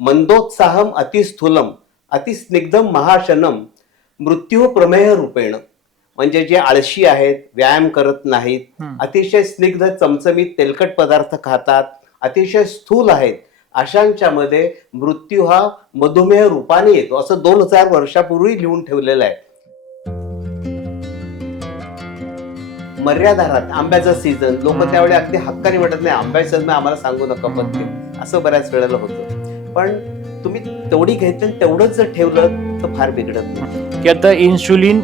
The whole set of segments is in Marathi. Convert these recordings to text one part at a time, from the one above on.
मंदोत्साहम अतिस्थूलम अतिस्निग्धम महाशनम मृत्यू प्रमेय रूपेण. म्हणजे जे आळशी आहेत, व्यायाम करत नाहीत, अतिशय स्निग्ध चमचमीत तेलकट पदार्थ खातात, अतिशय स्थूल आहेत, अशांच्या मध्ये मृत्यू हा मधुमेह रूपाने येतो, असं 2000 वर्षापूर्वी लिहून ठेवलेलं आहे. मर्यादारात आंब्याचा सीझन, लोक त्यावेळी अगदी हक्काने म्हणत नाही आंब्याचं सीझन आम्हाला सांगू नका पथ्य, असं बऱ्याच वेळेला होतं. पण तुम्ही तेवढी घेतली तेवढंच जर ठेवलं तर फार बिघडत नाही. की आता इन्सुलिन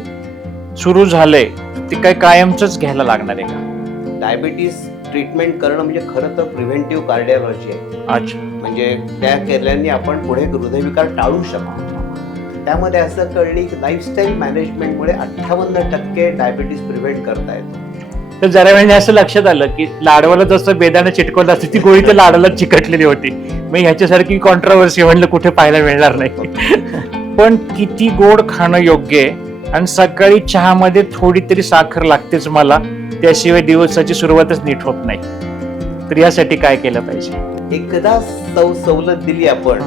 सुरू झालंय ते काय कायमच घ्यायला लागणार आहे का? डायबिटीस ट्रीटमेंट करणं म्हणजे खरं तर प्रिव्हेंटिव्ह कार्डिओलॉजी आहे. अच्छा. म्हणजे त्या केल्याने आपण पुढे हृदयविकार टाळू शकतो. त्यामध्ये असं कळली की लाईफस्टाईल मॅनेजमेंटमुळे 58% डायबिटीस प्रिव्हेंट करता येतो. तर जरा वेळाने असं लक्षात आलं की लाडवाला जसं बेदाणं चिटकवलं असतं ती गोळी त्या लाडाला चिकटलेली होती. मग ह्याच्यासारखी कॉन्ट्रोवर्सी म्हणलं कुठे पाहायला मिळणार नाही. पण किती गोड खाणं योग्य आहे, आणि सकाळी चहामध्ये थोडी तरी साखर लागतेच मला, त्याशिवाय दिवसाची सुरुवातच नीट होत नाही. तर यासाठी काय केलं पाहिजे? एकदा सवलत दिली आपण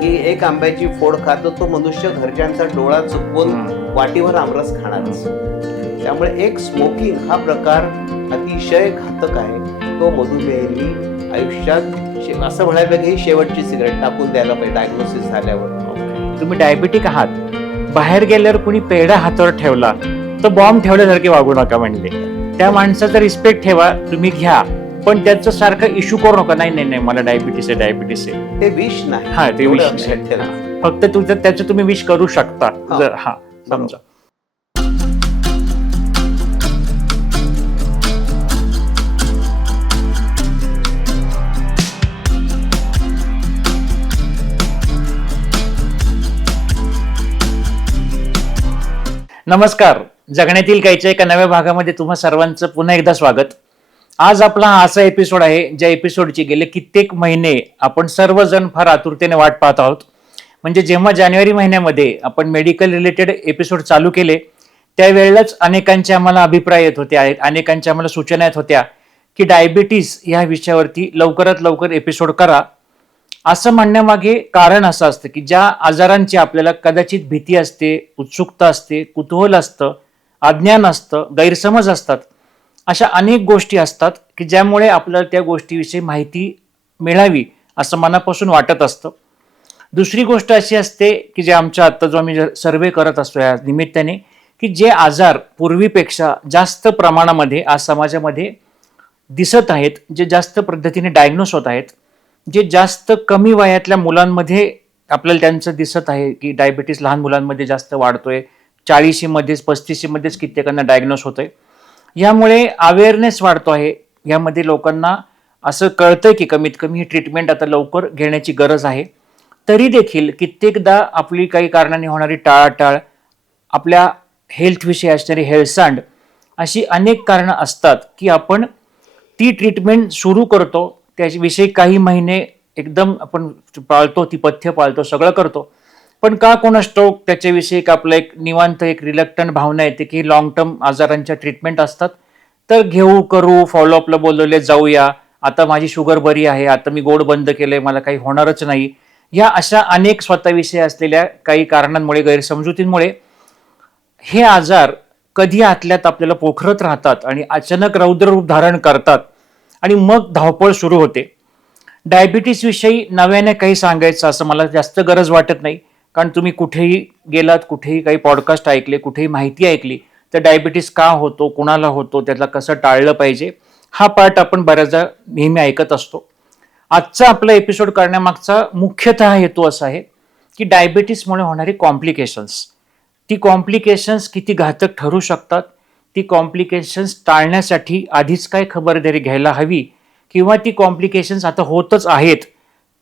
की एक आंब्याची फोड खातो तो मनुष्य घरच्यांचा डोळा चुकवून वाटीवर आमरस खाणारच. त्यामुळे एक स्मोकिंग हा प्रकार अतिशय घातक आहे. तो मधुमेही आयुष्यात असं म्हणायला की ही शेवटची सिगरेट टाकून द्यायला पाहिजे डायग्नोसिस झाल्यावर. तुम्ही डायबिटिक आहात, बाहेर गेल्यावर कुणी पेढा हातावर ठेवला तर बॉम्ब ठेवल्यासारखे वागू नका म्हणले. त्या माणसाचा रिस्पेक्ट ठेवा, तुम्ही घ्या, पण त्याचं सारखं इश्यू करू नका. नाही नाही नाही मला डायबिटीस आहे. ते विष नाही. हा, ते विष नाही. फक्त त्याचं तुम्ही विष करू शकता जर समजा. नमस्कार, जगण्यातील काहीच्या एका नव्या भागामध्ये तुम्हा सर्वांचं पुन्हा एकदा स्वागत. आज आपला हा असा एपिसोड आहे ज्या एपिसोडची गेले कित्येक महिने आपण सर्वजण फार आतुरतेने वाट पाहत आहोत. म्हणजे जेव्हा जानेवारी महिन्यामध्ये आपण मेडिकल रिलेटेड एपिसोड चालू केले त्यावेळेलाच अनेकांचे आम्हाला अभिप्राय येत होते, अनेकांच्या आम्हाला सूचना येत होत्या की डायबिटीस या विषयावरती लवकरात लवकर एपिसोड करा. असं म्हणण्यामागे कारण असं असतं की ज्या आजारांची आपल्याला कदाचित भीती असते, उत्सुकता असते, कुतूहल असतं, अज्ञान असतं, गैरसमज असतात, अशा अनेक गोष्टी असतात की ज्यामुळे आपल्याला त्या गोष्टीविषयी माहिती मिळावी असं मनापासून वाटत असतं. दुसरी गोष्ट अशी असते की जे आमच्या आत्ता जो आम्ही सर्वे करत असतो या निमित्ताने, की जे आजार पूर्वीपेक्षा जास्त प्रमाणामध्ये आज समाजामध्ये दिसत आहेत, जे जास्त पद्धतीने डायग्नोस होत आहेत, जे जास्त कमी वयातल्या मुलांमध्ये आपल्याला त्यांचं दिसत आहे की डायबिटीस लहान मुलांमध्ये जास्त वाढतोय, 40मध्येच 35मध्येच कित्येकांना डायग्नोस होतोय. यामुळे अवेअरनेस वाढतो आहे. यामध्ये लोकांना असं कळतंय की कमीत कमी ही ट्रीटमेंट आता लवकर घेण्याची गरज आहे. तरी देखील कित्येकदा आपली काही कारणाने होणारी टाळाटाळ, आपल्या हेल्थविषयी असणारी हेळसांड, अशी अनेक कारणं असतात की आपण ती ट्रीटमेंट सुरू करतो, त्याविषयी काही महिने एकदम आपण पाळतो, ती पथ्य पाळतो, सगळं करतो, पण का कोणास ठाऊक त्याच्याविषयी आपलं एक निवांत एक रिलक्टंट भावना येते की लॉंग टर्म आजारांच्या ट्रीटमेंट असतात, तर घेऊ, करू, फॉलोअपला बोलवले जाऊया, आता माझी शुगर बरी आहे, आता मी गोड बंद केलंय, मला काही होणारच नाही. या अशा अनेक स्वतःविषयी असलेल्या काही कारणांमुळे, गैरसमजुतींमुळे हे आजार कधी आतल्यात आपल्याला पोखरत राहतात आणि अचानक रौद्र रूप धारण करतात आणि मग धावपळ सुरू होते. डायबिटीस विषयी नव्याने काही सांगायचं असं मला जास्त गरज वाटत नाही, कारण तुम्ही कुठेही गेलात, कुठेही काही पॉडकास्ट ऐकले, कुठेही माहिती ऐकली तर डायबिटीस का होतो, कुणाला होतो, त्याला कसं टाळलं पाहिजे, हा पार्ट आपण बऱ्याचदा नेहमी ऐकत असतो. आजचा आपला एपिसोड करण्यामागचा मुख्यतः हेतू असा आहे की डायबिटीसमुळे होणारी कॉम्प्लिकेशन्स, ती कॉम्प्लिकेशन्स किती घातक ठरू शकतात, ती कॉम्प्लिकेशन्स टाळण्यासाठी आधीच काय खबरदारी घ्यायला हवी, किंवा ती कॉम्प्लिकेशन्स आता होतच आहेत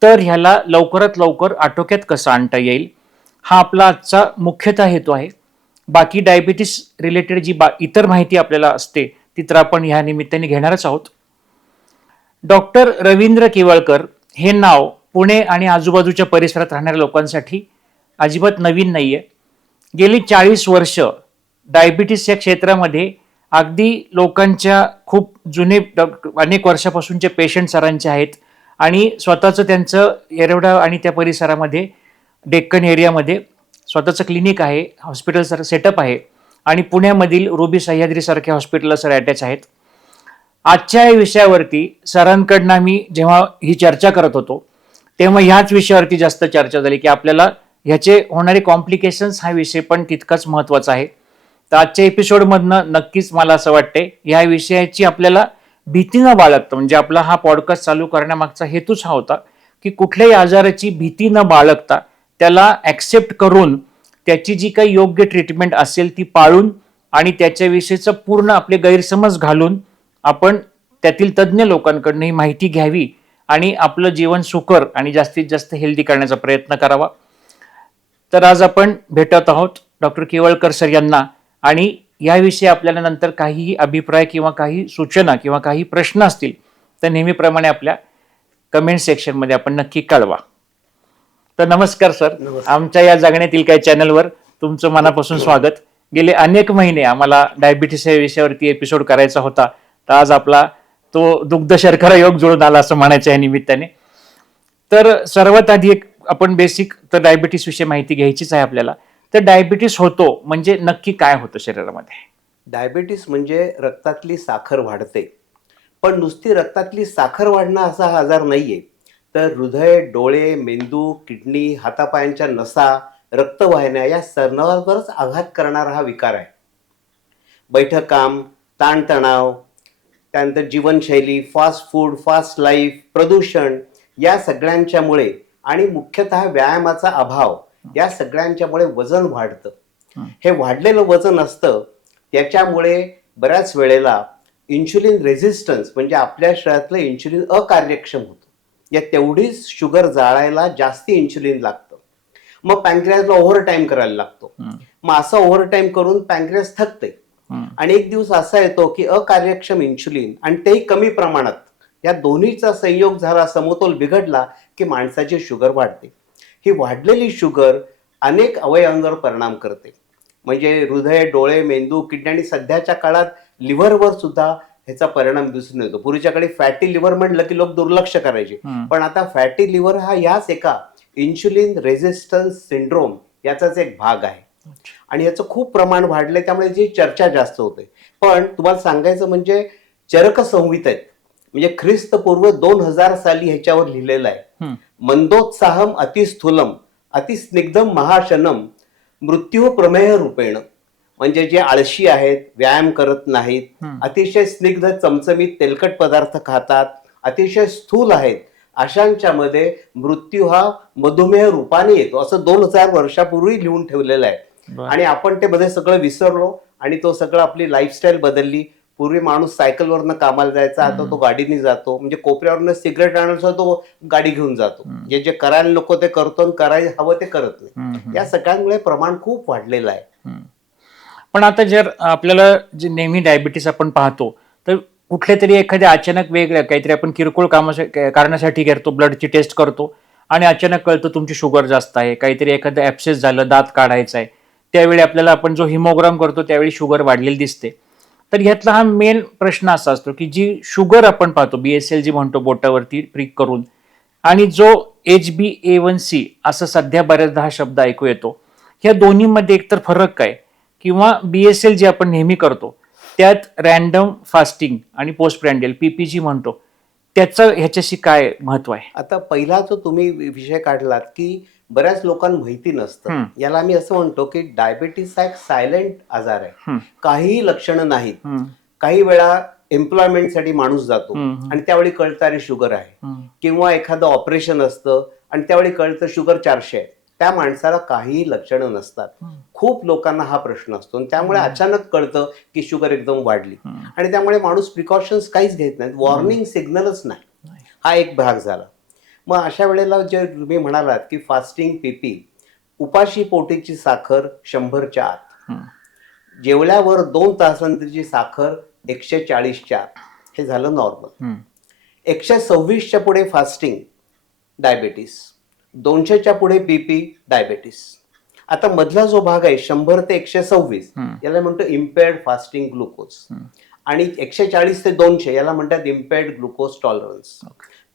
तर ह्याला लवकरात लवकर आटोक्यात कसं आणता येईल, हा आपला आजचा मुख्यतः हेतू आहे. बाकी डायबिटीस रिलेटेड जी इतर माहिती आपल्याला असते ती तर आपण ह्या निमित्ताने घेणारच आहोत. डॉक्टर रवींद्र केवळकर हे नाव पुणे आणि आजूबाजूच्या परिसरात राहणाऱ्या लोकांसाठी अजिबात नवीन नाहीये. गेली 40 वर्ष डायबिटीस या क्षेत्रामध्ये अगदी लोकांच्या खूप जुने अनेक वर्षापासूनचे पेशंट सरांचे आहेत, आणि स्वतःचं त्यांचं येरवडा आणि त्या परिसरामध्ये डेक्कन एरियामध्ये स्वतःचं क्लिनिक आहे, हॉस्पिटल सेटअप आहे आणि पुण्यामधील रुबी सह्याद्रीसारख्या हॉस्पिटलला सर अटॅच आहेत. आजच्या या विषयावरती सरांकडनं आम्ही जेव्हा ही चर्चा करत होतो तेव्हा ह्याच विषयावरती जास्त चर्चा झाली की आपल्याला ह्याचे होणारे कॉम्प्लिकेशन्स हा विषय पण तितकाच महत्वाचा आहे. तर आजच्या एपिसोडमधनं नक्कीच मला असं वाटतंय या विषयाची आपल्याला भीती न बाळगता, म्हणजे आपला हा पॉडकास्ट चालू करण्यामागचा हेतूच हा होता की कुठल्याही आजाराची भीती न बाळगता त्याला ऍक्सेप्ट करून त्याची जी काही योग्य ट्रीटमेंट असेल ती पाळून आणि त्याच्याविषयीचं पूर्ण आपले गैरसमज घालून आपण त्यातील तज्ज्ञ लोकांकडून ही माहिती घ्यावी आणि आपलं जीवन सुकर आणि जास्तीत जास्त हेल्दी करण्याचा प्रयत्न करावा. तर आज आपण भेटत आहोत डॉक्टर केवळकर सर यांना आणि याविषयी आपल्याला नंतर काहीही अभिप्राय किंवा काही सूचना किंवा काही प्रश्न असतील तर नेहमीप्रमाणे आपल्या कमेंट सेक्शनमध्ये आपण नक्की कळवा. तर नमस्कार सर, आमच्या या जगण्यातील काही चॅनलवर तुमचं मनापासून स्वागत. गेले अनेक महिने आम्हाला डायबिटीस या विषयावरती एपिसोड करायचा होता, तर आज आपला तो दुग्ध शर्करा योग जुळून आला असं म्हणायचं या निमित्ताने. तर सर्वात आधी एक आपण बेसिक तर डायबिटीस विषयी माहिती घ्यायचीच आहे आपल्याला. तर डायबिटीस होतो म्हणजे नक्की काय होतं शरीरामध्ये? डायबिटीस म्हणजे रक्तातली साखर वाढते, पण नुसती रक्तातली साखर वाढणं असा हा आजार नाहीये. तर हृदय, डोळे, मेंदू, किडनी, हातापायांच्या नसा, रक्तवाहिन्या या सर्वांवरच आघात करणारा हा विकार आहे. बैठक काम, ताणतणाव, त्यानंतर जीवनशैली, फास्ट फूड, फास्ट लाईफ, प्रदूषण या सगळ्यांच्यामुळे आणि मुख्यतः व्यायामाचा अभाव या सगळ्यांच्यामुळे वजन वाढतं. हे वाढलेलं वजन असतं त्याच्यामुळे बऱ्याच वेळेला इन्शुलिन रेझिस्टन्स म्हणजे आपल्या शरीरातलं इन्शुलिन अकार्यक्षम होतं. या तेवढीच शुगर जाळायला जास्ती इन्शुलिन लागतं. मग पॅन्क्रियासला ओव्हर टाईम करायला लागतो. मग असं ओव्हर टाईम करून पॅन्क्रियास थकते आणि एक दिवस असा येतो की अकार्यक्षम इन्शुलिन आणि तेही कमी प्रमाणात या दोन्हीचा संयोग झाला, समतोल बिघडला की माणसाची शुगर वाढते. ही वाढलेली शुगर अनेक अवयवांवर परिणाम करते, म्हणजे हृदय, डोळे, मेंदू, किडनी आणि सध्याच्या काळात लिव्हरवर सुद्धा ह्याचा परिणाम दिसून येतो. पूर्वीच्याकडे फॅटी लिव्हर म्हटलं की लोक दुर्लक्ष करायचे, पण आता फॅटी लिव्हर हा याच एका इन्शुलिन रेझिस्टन्स सिंड्रोम याचाच एक भाग आहे आणि याचं खूप प्रमाण वाढलंय, त्यामुळे जी चर्चा जास्त होते. पण तुम्हाला सांगायचं म्हणजे चरक संहितेत म्हणजे ख्रिस्तपूर्व 2000 साली ह्याच्यावर लिहिलेलं आहे, मंदोत्साहम अतिस्थूलम अतिस्निग्धम महाशनम मृत्यू प्रमेय रूपेण. म्हणजे जे आळशी आहेत, व्यायाम करत नाहीत, अतिशय स्निग्ध चमचमीत तेलकट पदार्थ खातात, अतिशय स्थूल आहेत, अशांच्या मध्ये मृत्यू हा मधुमेह रूपाने येतो असं 2000 वर्षापूर्वी लिहून ठेवलेलं आहे. आणि आपण ते मध्ये सगळं विसरलो आणि तो सगळं आपली लाईफस्टाईल बदलली. पूर्वी माणूस सायकलवरनं कामाला जायचा, आता तो गाडीने जातो. म्हणजे कोपऱ्यावरनं सिगरेट आणायचा तो गाडी घेऊन जातो. जे करायला नको ते करतो आणि करायला हवं ते करत नाही. या सगळ्यांमुळे प्रमाण खूप वाढलेलं आहे. पण आता जर आपल्याला जे नेहमी डायबिटीस आपण पाहतो तर कुठल्या तरी एखाद्या अचानक वेगळ्या काहीतरी आपण किरकोळ कारणासाठी करतो, ब्लडची टेस्ट करतो आणि अचानक कळतं तुमची शुगर जास्त आहे, काहीतरी एखादं ऍब्सेस झालं, दात काढायचा आहे, त्यावेळी आपल्याला आपण जो हिमोग्राम करतो त्यावेळी शुगर वाढलेली दिसते. तर ह्यातला हा मेन प्रश्न असा असतो की जी शुगर आपण पाहतो, BSL जी म्हणतो बोटावरती प्रिक करून, आणि जो HbA1c असं सध्या बऱ्याचदा हा शब्द ऐकू येतो, ह्या दोन्हीमध्ये एकतर फरक काय, किंवा BSL जे आपण नेहमी करतो त्यात रॅन्डम फास्टिंग आणि पोस्ट प्रँडियल PPG म्हणतो, त्याचं ह्याच्याशी काय महत्व आहे? आता पहिला जो तुम्ही विषय काढलात की बऱ्याच लोकांना माहिती नसतं, याला मी असं म्हणतो की डायबिटीस हा एक सायलेंट आजार आहे. काहीही लक्षणं नाहीत. काही वेळा एम्प्लॉयमेंटसाठी माणूस जातो आणि त्यावेळी कळतं अरे शुगर आहे, किंवा एखादं ऑपरेशन असतं आणि त्यावेळी कळतं शुगर 400 आहे. त्या माणसाला काहीही लक्षणं नसतात. खूप लोकांना हा प्रश्न असतो आणि त्यामुळे अचानक कळतं की शुगर एकदम वाढली आणि त्यामुळे माणूस प्रिकॉशन्स काहीच घेत नाहीत, वॉर्निंग सिग्नलच नाही. हा एक भाग झाला. मग अशा वेळेला जे तुम्ही म्हणालात की फास्टिंग PP, उपाशी पोटीची साखर 100च्या आत, जेवल्यावर 2 तासांनंतरची साखर 140च्या आत, हे झालं नॉर्मल. 126च्या पुढे फास्टिंग डायबिटीस, 200च्या पुढे BP डायबिटीस. आता मधला जो भाग आहे 100 ते 126 याला म्हणतो इम्पेअर्ड फास्टिंग ग्लुकोज. आणि 140 ते 200 याला म्हणतात इम्पेअर्ड ग्लुकोज टॉलरन्स.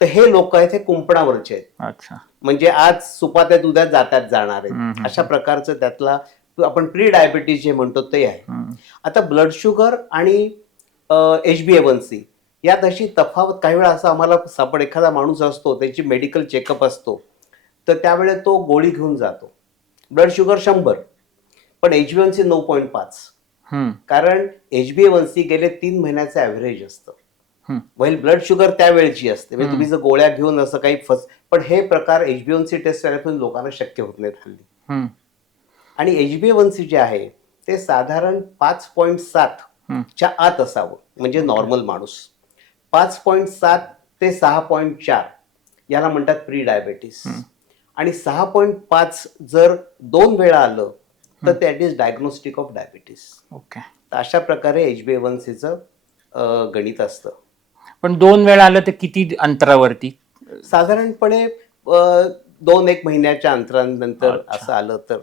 तर हे लोक आहेत, हे कुंपणावरचे आहेत. अच्छा. म्हणजे आज सुपात्यात उद्या जातात जाणार आहेत, अशा प्रकारचं त्यातला आपण प्री डायबिटीज जे म्हणतो ते आहे. आता ब्लड शुगर आणि HbA1c यात अशी तफावत काही वेळा असं आम्हाला सापड, एखादा माणूस असतो त्याची मेडिकल चेकअप असतो तर त्यावेळेस तो गोळी घेऊन जातो, ब्लड शुगर 100 पण HbA1c 9.5, कारण HbA1c गेले 3 महिन्याचं ॲव्हरेज असतं. ब्लड शुगर त्यावेळची असते, म्हणजे तुम्ही जर गोळ्या घेऊन असं काही पण हे प्रकार HbA1c टेस्ट करायला लोकांना शक्य होत नाहीत हल्ली. आणि HbA1c जे आहे ते साधारण 5.7 च्या आत असावं, म्हणजे नॉर्मल माणूस. 5.7 ते 6.4 याला म्हणतात प्री डायबिटीस. आणि 6.5 जर 2 वेळा आलं तर that is diagnostic of diabetes. Okay. तर अशा प्रकारे HbA1cचं गणित असतं. पण 2 वेळा आलं तर किती अंतरावरती? साधारणपणे 2-1 महिन्याच्या अंतरानंतर असं आलं तर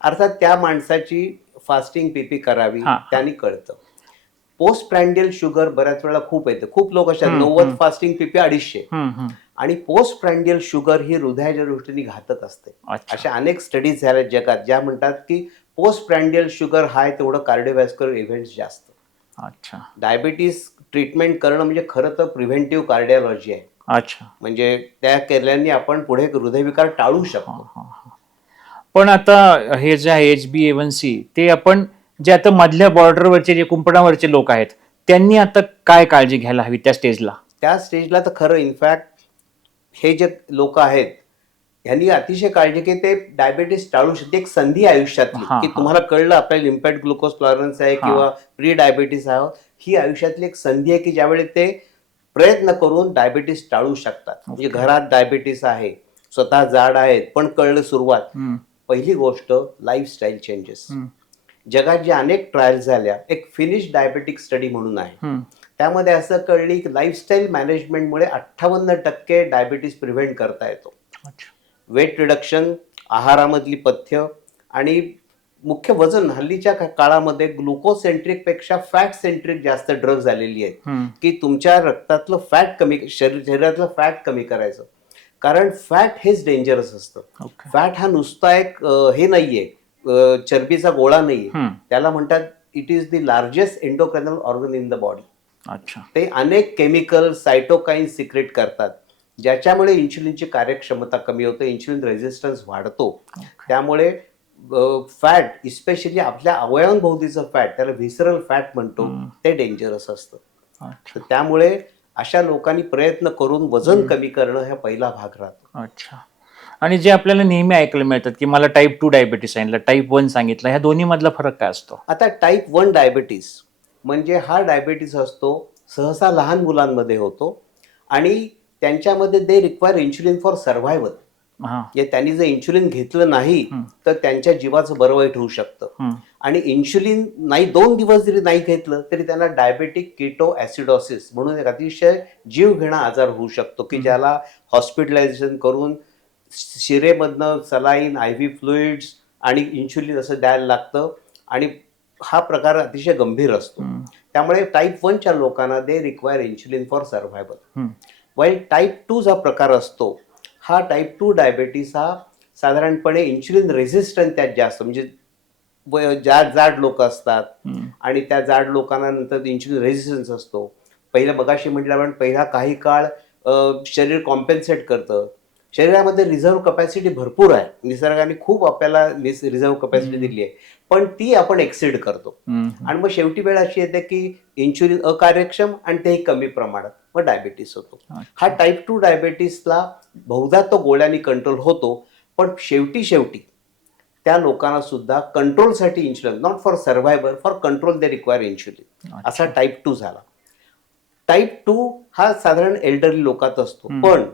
अर्थात त्या माणसाची फास्टिंग पीपी करावी, त्यांनी कळतं. पोस्ट प्रँडियल शुगर बऱ्याच वेळा खूप येते, खूप लोक अशा 90 फास्टिंग पीपी 250, आणि पोस्ट प्रँडियल शुगर ही हृदयाच्या दृष्टीने घातक असते. अशा अनेक स्टडीज झाल्या जगात ज्या म्हणतात की पोस्ट प्रँडियल शुगर हाय तेवढं कार्डिओव्हॅस्क्युलर इव्हेंट्स जास्त. अच्छा. डायबिटीस ट्रीटमेंट करणं म्हणजे खरं तर प्रिव्हेंटिव्ह कार्डिओलॉजी आहे. अच्छा. म्हणजे त्या केल्याने आपण पुढे हृदयविकार टाळू शकतो. पण आता हे जे आहे HbA1c, ते आपण जे आता मधल्या बॉर्डरवरचे जे कुंपणावरचे लोक आहेत त्यांनी आता काय काळजी घ्यायला हवी त्या स्टेजला? त्या स्टेजला तर खरं इनफॅक्ट हे जे लोक आहेत यांनी अतिशय काळजी की ते डायबिटीस टाळू शकते. एक संधी आयुष्यातली की तुम्हाला कळलं आपल्याला इम्पेअर्ड ग्लुकोज टॉलरन्स आहे किंवा प्री डायबिटीस आहे, ही आयुष्यातली एक संधी आहे की ज्यावेळी ते प्रयत्न करून डायबिटीस टाळू शकतात. म्हणजे घरात डायबिटीस आहे, स्वतः जाड आहेत, पण कळलं सुरुवात. पहिली गोष्ट लाईफस्टाईल चेंजेस. जगात जे अनेक ट्रायल्स झाल्या, एक फिनिश डायबेटिक स्टडी म्हणून आहे, त्यामध्ये असं कळली की लाईफस्टाईल मॅनेजमेंटमुळे 58% डायबिटीस प्रिव्हेंट करता येतो. वेट रिडक्शन, आहारामधली पथ्य आणि मुख्य वजन. हल्लीच्या काळामध्ये ग्लुकोज सेंट्रिक पेक्षा फॅट सेंट्रिक जास्त ड्रग्ज आलेली आहेत की तुमच्या रक्तातलं फॅट कमी, शरीरातलं फॅट कमी करायचं. कारण फॅट हेच डेंजरस असतं. फॅट हा नुसता एक हे नाहीये, चरबीचा गोळा नाहीये, त्याला म्हणतात it is the largest endocrinal organ in the body. ते अनेक केमिकल सायटोकाईन सिक्रेट करतात ज्याच्यामुळे इन्शुलिनची कार्यक्षमता कमी होते, इन्शुलिन रेझिस्टन्स वाढतो. त्यामुळे फॅट, इस्पेशली आपल्या अवयवांभोवतीचं फॅट, त्याला व्हिसरल फॅट म्हणतो, ते डेंजरस असतं. त्यामुळे अशा लोकांनी प्रयत्न करून वजन कमी करणं हा पहिला भाग राहतो. अच्छा. आणि जे आपल्याला नेहमी ऐकायला मिळतात की मला टाईप 2 डायबिटीस सांगितलं, टाईप 1 सांगितलं, ह्या दोन्ही मधला फरक काय असतो? आता टाईप 1 डायबिटीस म्हणजे हा डायबिटीस असतो, सहसा लहान मुलांमध्ये होतो आणि त्यांच्यामध्ये they require insulin for survival. त्यांनी जर इन्शुलिन घेतलं नाही तर त्यांच्या जीवाचं बरं वाईट होऊ शकतं. आणि इन्शुलिन नाही 2 दिवस जरी नाही घेतलं तरी त्यांना डायबेटिक कीटो ऍसिडोसिस म्हणून एक अतिशय जीवघेणा आजार होऊ शकतो की ज्याला हॉस्पिटलायझेशन करून शिरेमधनं सलाईन, IV फ्लुइड्स आणि इन्शुलिन असं द्यायला लागतं. आणि हा प्रकार अतिशय गंभीर असतो. त्यामुळे टाईप 1च्या लोकांना they require insulin for survival. While type 2 हा प्रकार असतो, हा टाईप 2 डायबिटीस हा साधारणपणे इन्शुलिन रेझिस्टंट त्यात जास्त, म्हणजे जाड लोक असतात आणि त्या जाड लोकांना नंतर इन्शुलिन रेझिस्टन्स असतो. पहिलं मगाशी म्हटल्याप्रमाणे पहिला काही काळ शरीर कॉम्पेन्सेट करतं. शरीरामध्ये रिझर्व्ह कपॅसिटी भरपूर आहे, निसर्गाने खूप आपल्याला रिझर्व्ह कपॅसिटी दिली आहे, पण ती आपण एक्सिड करतो. आणि मग शेवटी वेळ अशी येते की इन्शुलिन अकार्यक्षम आणि तेही कमी प्रमाणात, मग डायबिटीस होतो. हा टाईप 2 डायबिटीसला बहुधा तो गोळ्यांनी कंट्रोल होतो, पण शेवटी त्या लोकांना सुद्धा कंट्रोलसाठी insulin, not for survival, for control they require insulin, असा टाईप 2 झाला. टाईप 2 हा साधारण एल्डरली लोकात असतो. पण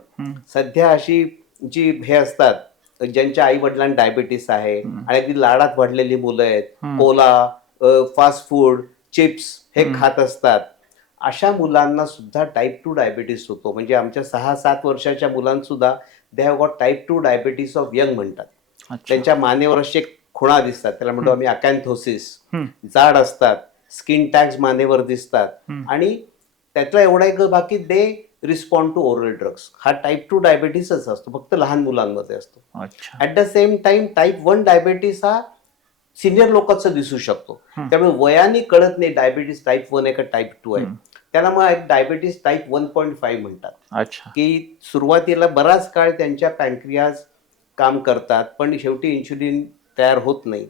सध्या अशी जी हे असतात ज्यांच्या आई वडिलांना डायबिटीस आहे आणि अगदी लाडात वाढलेली मुलं आहेत, कोला, फास्ट फूड, चिप्स हे खात असतात, अशा मुलांना सुद्धा टाईप 2 डायबिटीस होतो. म्हणजे आमच्या 6-7 वर्षाच्या मुलांसुद्धा they have got type 2 diabetes of young म्हणतात. त्यांच्या मानेवर असे खुणा दिसतात, त्याला म्हणतो आम्ही अकॅन्थोसिस. जाड असतात, स्किन टॅग्स मानेवर दिसतात आणि त्यातला एवढा एक बाकी they respond to oral drugs. हा टाईप 2 डायबिटीसच असतो, फक्त लहान मुलांमध्ये असतो. अच्छा. At the same time type 1 diabetes हा सिनियर लोकांचा दिसू शकतो. त्यामुळे वयाने कळत नाही डायबिटीस टाईप 1 आहे का टाईप 2 आहे. त्याला मग एक डायबिटीस टाईप 1.5 म्हणतात. अच्छा. की सुरुवातीला बराच काळ त्यांच्या पॅनक्रियाज काम करतात, पण शेवटी इन्शुलिन तयार होत नाही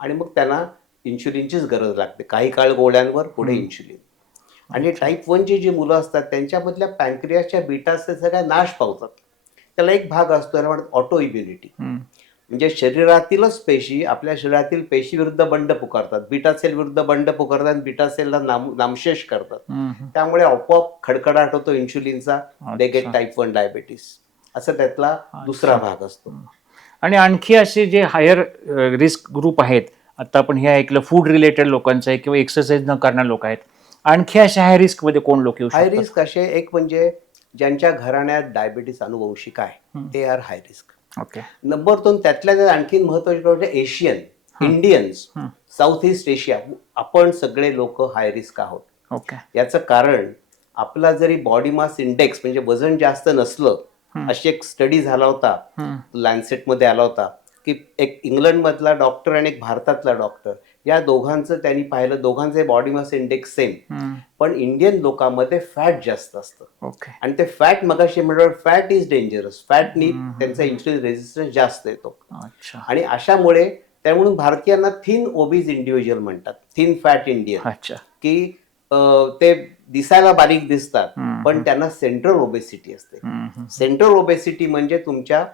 आणि मग त्यांना इन्शुलिनचीच गरज लागते. काही काळ गोळ्यांवर, पुढे इन्शुलिन. आणि टाईप 1ची जी मुलं असतात त्यांच्यामधल्या पॅनक्रियाच्या बीटाचे सगळ्या नाश पावतात. त्याला एक भाग असतो, त्याला म्हणतात ऑटो इम्युनिटी. म्हणजे शरीरातीलच पेशी आपल्या शरीरातील पेशी विरुद्ध बंड पुकारतात, बीटा सेल विरुद्ध बंड पुकारतात आणि बीटा सेलला नामशेष करतात. त्यामुळे आपोआप खडखडाट होतो इन्शुलिनचा, दे गेट टाईप 1 डायबिटीस. असं त्यातला दुसरा भाग असतो. आणि आणखी असे जे हायर रिस्क ग्रुप आहेत, आता आपण हे ऐकलं फूड रिलेटेड लोकांचं आहे किंवा एक्सरसाइज न करणारे लोक आहेत, आणखी असे हाय रिस्क मध्ये कोण लोक येऊ हाय शकतात? रिस्क असे एक म्हणजे ज्यांच्या घराण्यात डायबिटीस अनुवंशिक आहे, ते are high risk. Okay. Number 2 त्यातल्या त्यात आणखी महत्वाची म्हणजे Asian, Indians, South East Asia, आपण सगळे लोक हाय रिस्क आहोत. ओके. याचं कारण आपला जरी बॉडी मास इंडेक्स म्हणजे वजन जास्त नसलं, अशी एक स्टडी झाला होता, लॅन्सेटमध्ये आला होता की एक इंग्लंडमधला डॉक्टर आणि एक भारतातला डॉक्टर, या दोघांचं त्यांनी पाहिलं, दोघांचे बॉडी मास इंडेक्स सेम, पण इंडियन लोकांमध्ये फॅट जास्त असतं. ओके. आणि ते फॅट मगाशी म्हणलं फॅट इज डेंजरस, फॅटनी त्यांचा इन्सुलिन रेझिस्टन्स जास्त येतो. अच्छा. आणि अशामुळे त्यामुळे भारतीयांना थिन ओबीज इंडिव्हिज्युअल म्हणतात, थिन फॅट इंडियन. अच्छा. की ते दिसायला बारीक दिसतात, पण त्यांना सेंट्रल ओबेसिटी असते. सेंट्रल ओबेसिटी म्हणजे तुमच्या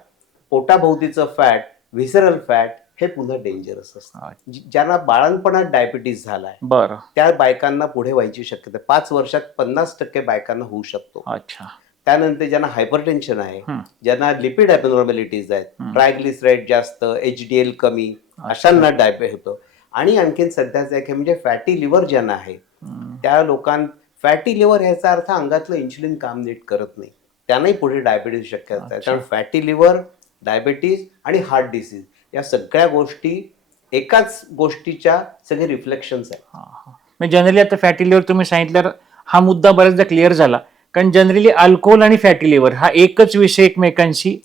पोटाभोवतीचं फॅट, व्हिसरल फॅट, हे पुन्हा डेंजरस असतं. ज्यांना बाळणपणात डायबिटीस झालाय, बरं, त्या बायकांना पुढे व्हायची शक्यता 5 वर्षात 50% बायकांना होऊ शकतो. अच्छा. त्यानंतर ज्यांना हायपरटेन्शन आहे, ज्यांना लिपिड ॲबनॉर्मॅलिटीज आहेत, ट्रायग्लिसराईड जास्त, HDL कमी, अशांना डायबिटीस होतं. आणि आणखीन सध्याचं एक म्हणजे फॅटी लिव्हर ज्यांना आहे, त्या फॅटी लिव्हर ह्याचा अर्थ अंगातलं इन्शुलिन काम नीट करत नाही, त्यांनाही पुढे डायबिटीस शक्यता आहे. त्यामुळे फॅटी लिव्हर, डायबिटीस आणि हार्ट डिसीज या सगळ्या गोष्टी एकाच गोष्टीच्या सगळे रिफ्लेक्शन्स आहेत. म्हणजे जनरली आता फॅटी लिव्हर तुम्ही सांगितल्यावर हा मुद्दा बऱ्याचदा क्लिअर झाला, कारण जनरली अल्कोहोल आणि फॅटी लिव्हर हा एकच विषय एकमेकांशी,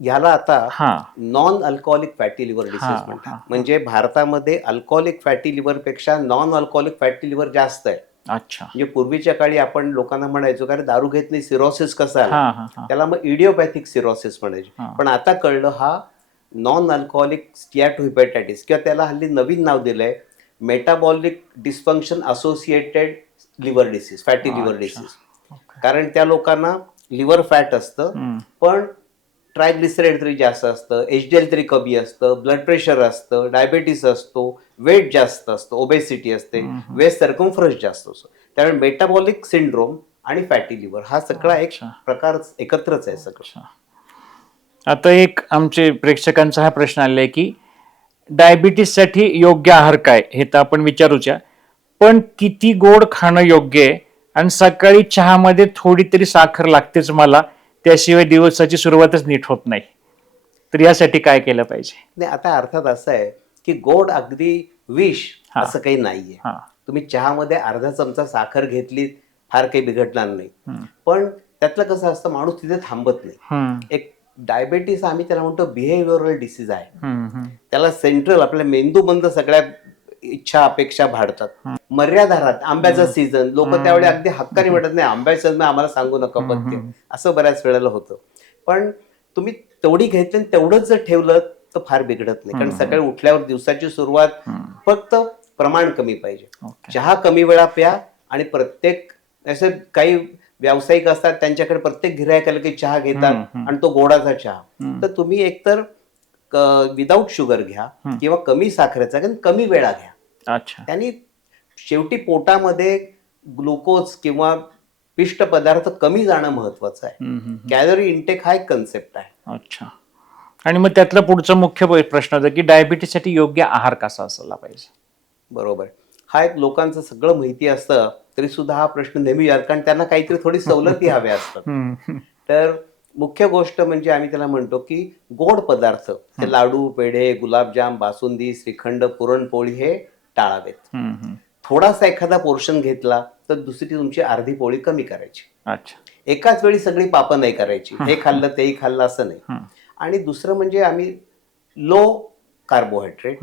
ह्याला आता non alcoholic fatty liver disease म्हणतात. म्हणजे भारतामध्ये अल्कोहोलिक फॅटी लिव्हर पेक्षा नॉन अल्कोहोलिक फॅटी लिव्हर जास्त आहे. अच्छा. म्हणजे पूर्वीच्या काळी आपण लोकांना म्हणायचो कारण दारू घेत नाही, सिरोसिस कसा आला, त्याला मग इडिओपॅथिक सिरोसिस म्हणायचे. पण आता कळलं हा नॉन अल्कोहोलिक स्टियाटोहिपॅटायटिस, किंवा त्याला हल्ली नवीन नाव दिलंय metabolic dysfunction associated liver disease, fatty liver disease. कारण त्या लोकांना लिव्हर फॅट असतं, पण ट्रायग्लिसराईड तरी जास्त असतं, HDL तरी कमी असतं, ब्लड प्रेशर असतं, डायबिटीस असतो, वेट जास्त असतं, ओबेसिटी असते, वेस्ट सर्कम्फरन्स जास्त असतो. त्यामुळे मेटाबॉलिक सिंड्रोम आणि फॅटी लिव्हर हा सगळा एक प्रकार एकत्रच आहे सगळं. आता एक आमचे प्रेक्षकांचा हा प्रश्न आलेला आहे की डायबिटीससाठी योग्य आहार काय, हे तर आपण विचारूच्या, पण किती गोड खाणं योग्य आहे, आणि सकाळी चहामध्ये थोडी तरी साखर लागतेच मला, त्याशिवाय दिवसाची सुरुवातच नीट होत नाही, तर यासाठी काय केलं पाहिजे? नाही, आता अर्थात असं आहे की गोड अगदी विष असं काही नाहीये. तुम्ही चहामध्ये अर्धा चमचा साखर घेतली फार काही बिघडणार नाही, पण त्यातलं कसं असतं माणूस तिथे थांबत नाही. एक डायबिटीस आम्ही त्याला म्हणतो बिहेवियरल डिसीज आहे. त्याला सेंट्रल आपल्या मेंदूबंद सगळ्या इच्छा अपेक्षा भाडतात. मर्यादा राहत, आंब्याचा सीझन, लोक त्यावेळी अगदी हक्काने म्हणत नाही आंब्याचं सीझन आम्हाला सांगू नका पथ्य, असं बऱ्याच वेळेला होतं. पण तुम्ही तेवढी घेतली तेवढंच जर ठेवलं तर फार बिघडत नाही. कारण सकाळी उठल्यावर दिवसाची सुरुवात फक्त प्रमाण कमी पाहिजे. चहा कमी वेळा प्या, आणि प्रत्येक असे काही व्यावसायिक असतात त्यांच्याकडे प्रत्येक गिऱ्हाईकाला की चहा घेतात आणि तो गोडाचा चहा, तर तुम्ही एकतर विदाऊट शुगर घ्या किंवा कमी साखरेचा घ्या, कमी वेळा घ्या. अच्छा. त्यांनी शेवटी पोटामध्ये ग्लुकोज किंवा पिष्ट पदार्थ कमी जाणं महत्वाचं आहे. कॅलरी इंटेक हा एक कन्सेप्ट आहे. अच्छा. आणि मग त्यातला पुढचा मुख्य प्रश्न होता की डायबिटीससाठी योग्य आहार कसा असला पाहिजे? बरोबर, हा एक लोकांचं सगळं माहिती असतं तरी सुद्धा हा प्रश्न नेहमी विचार, कारण त्यांना काहीतरी थोडी सवलती हव्या असतात. तर मुख्य गोष्ट म्हणजे आम्ही त्याला म्हणतो की गोड पदार्थ, हे लाडू, पेढे, गुलाबजाम, बासुंदी, श्रीखंड, पुरणपोळी हे टाळावेत. थोडासा एखादा पोर्शन घेतला तर दुसरी तुमची अर्धी पोळी कमी करायची. अच्छा. एकाच वेळी सगळी पापं नाही करायची, हे खाल्लं तेही खाल्लं असं नाही. हम्म. आणि दुसरं म्हणजे आम्ही लो कार्बोहायड्रेट,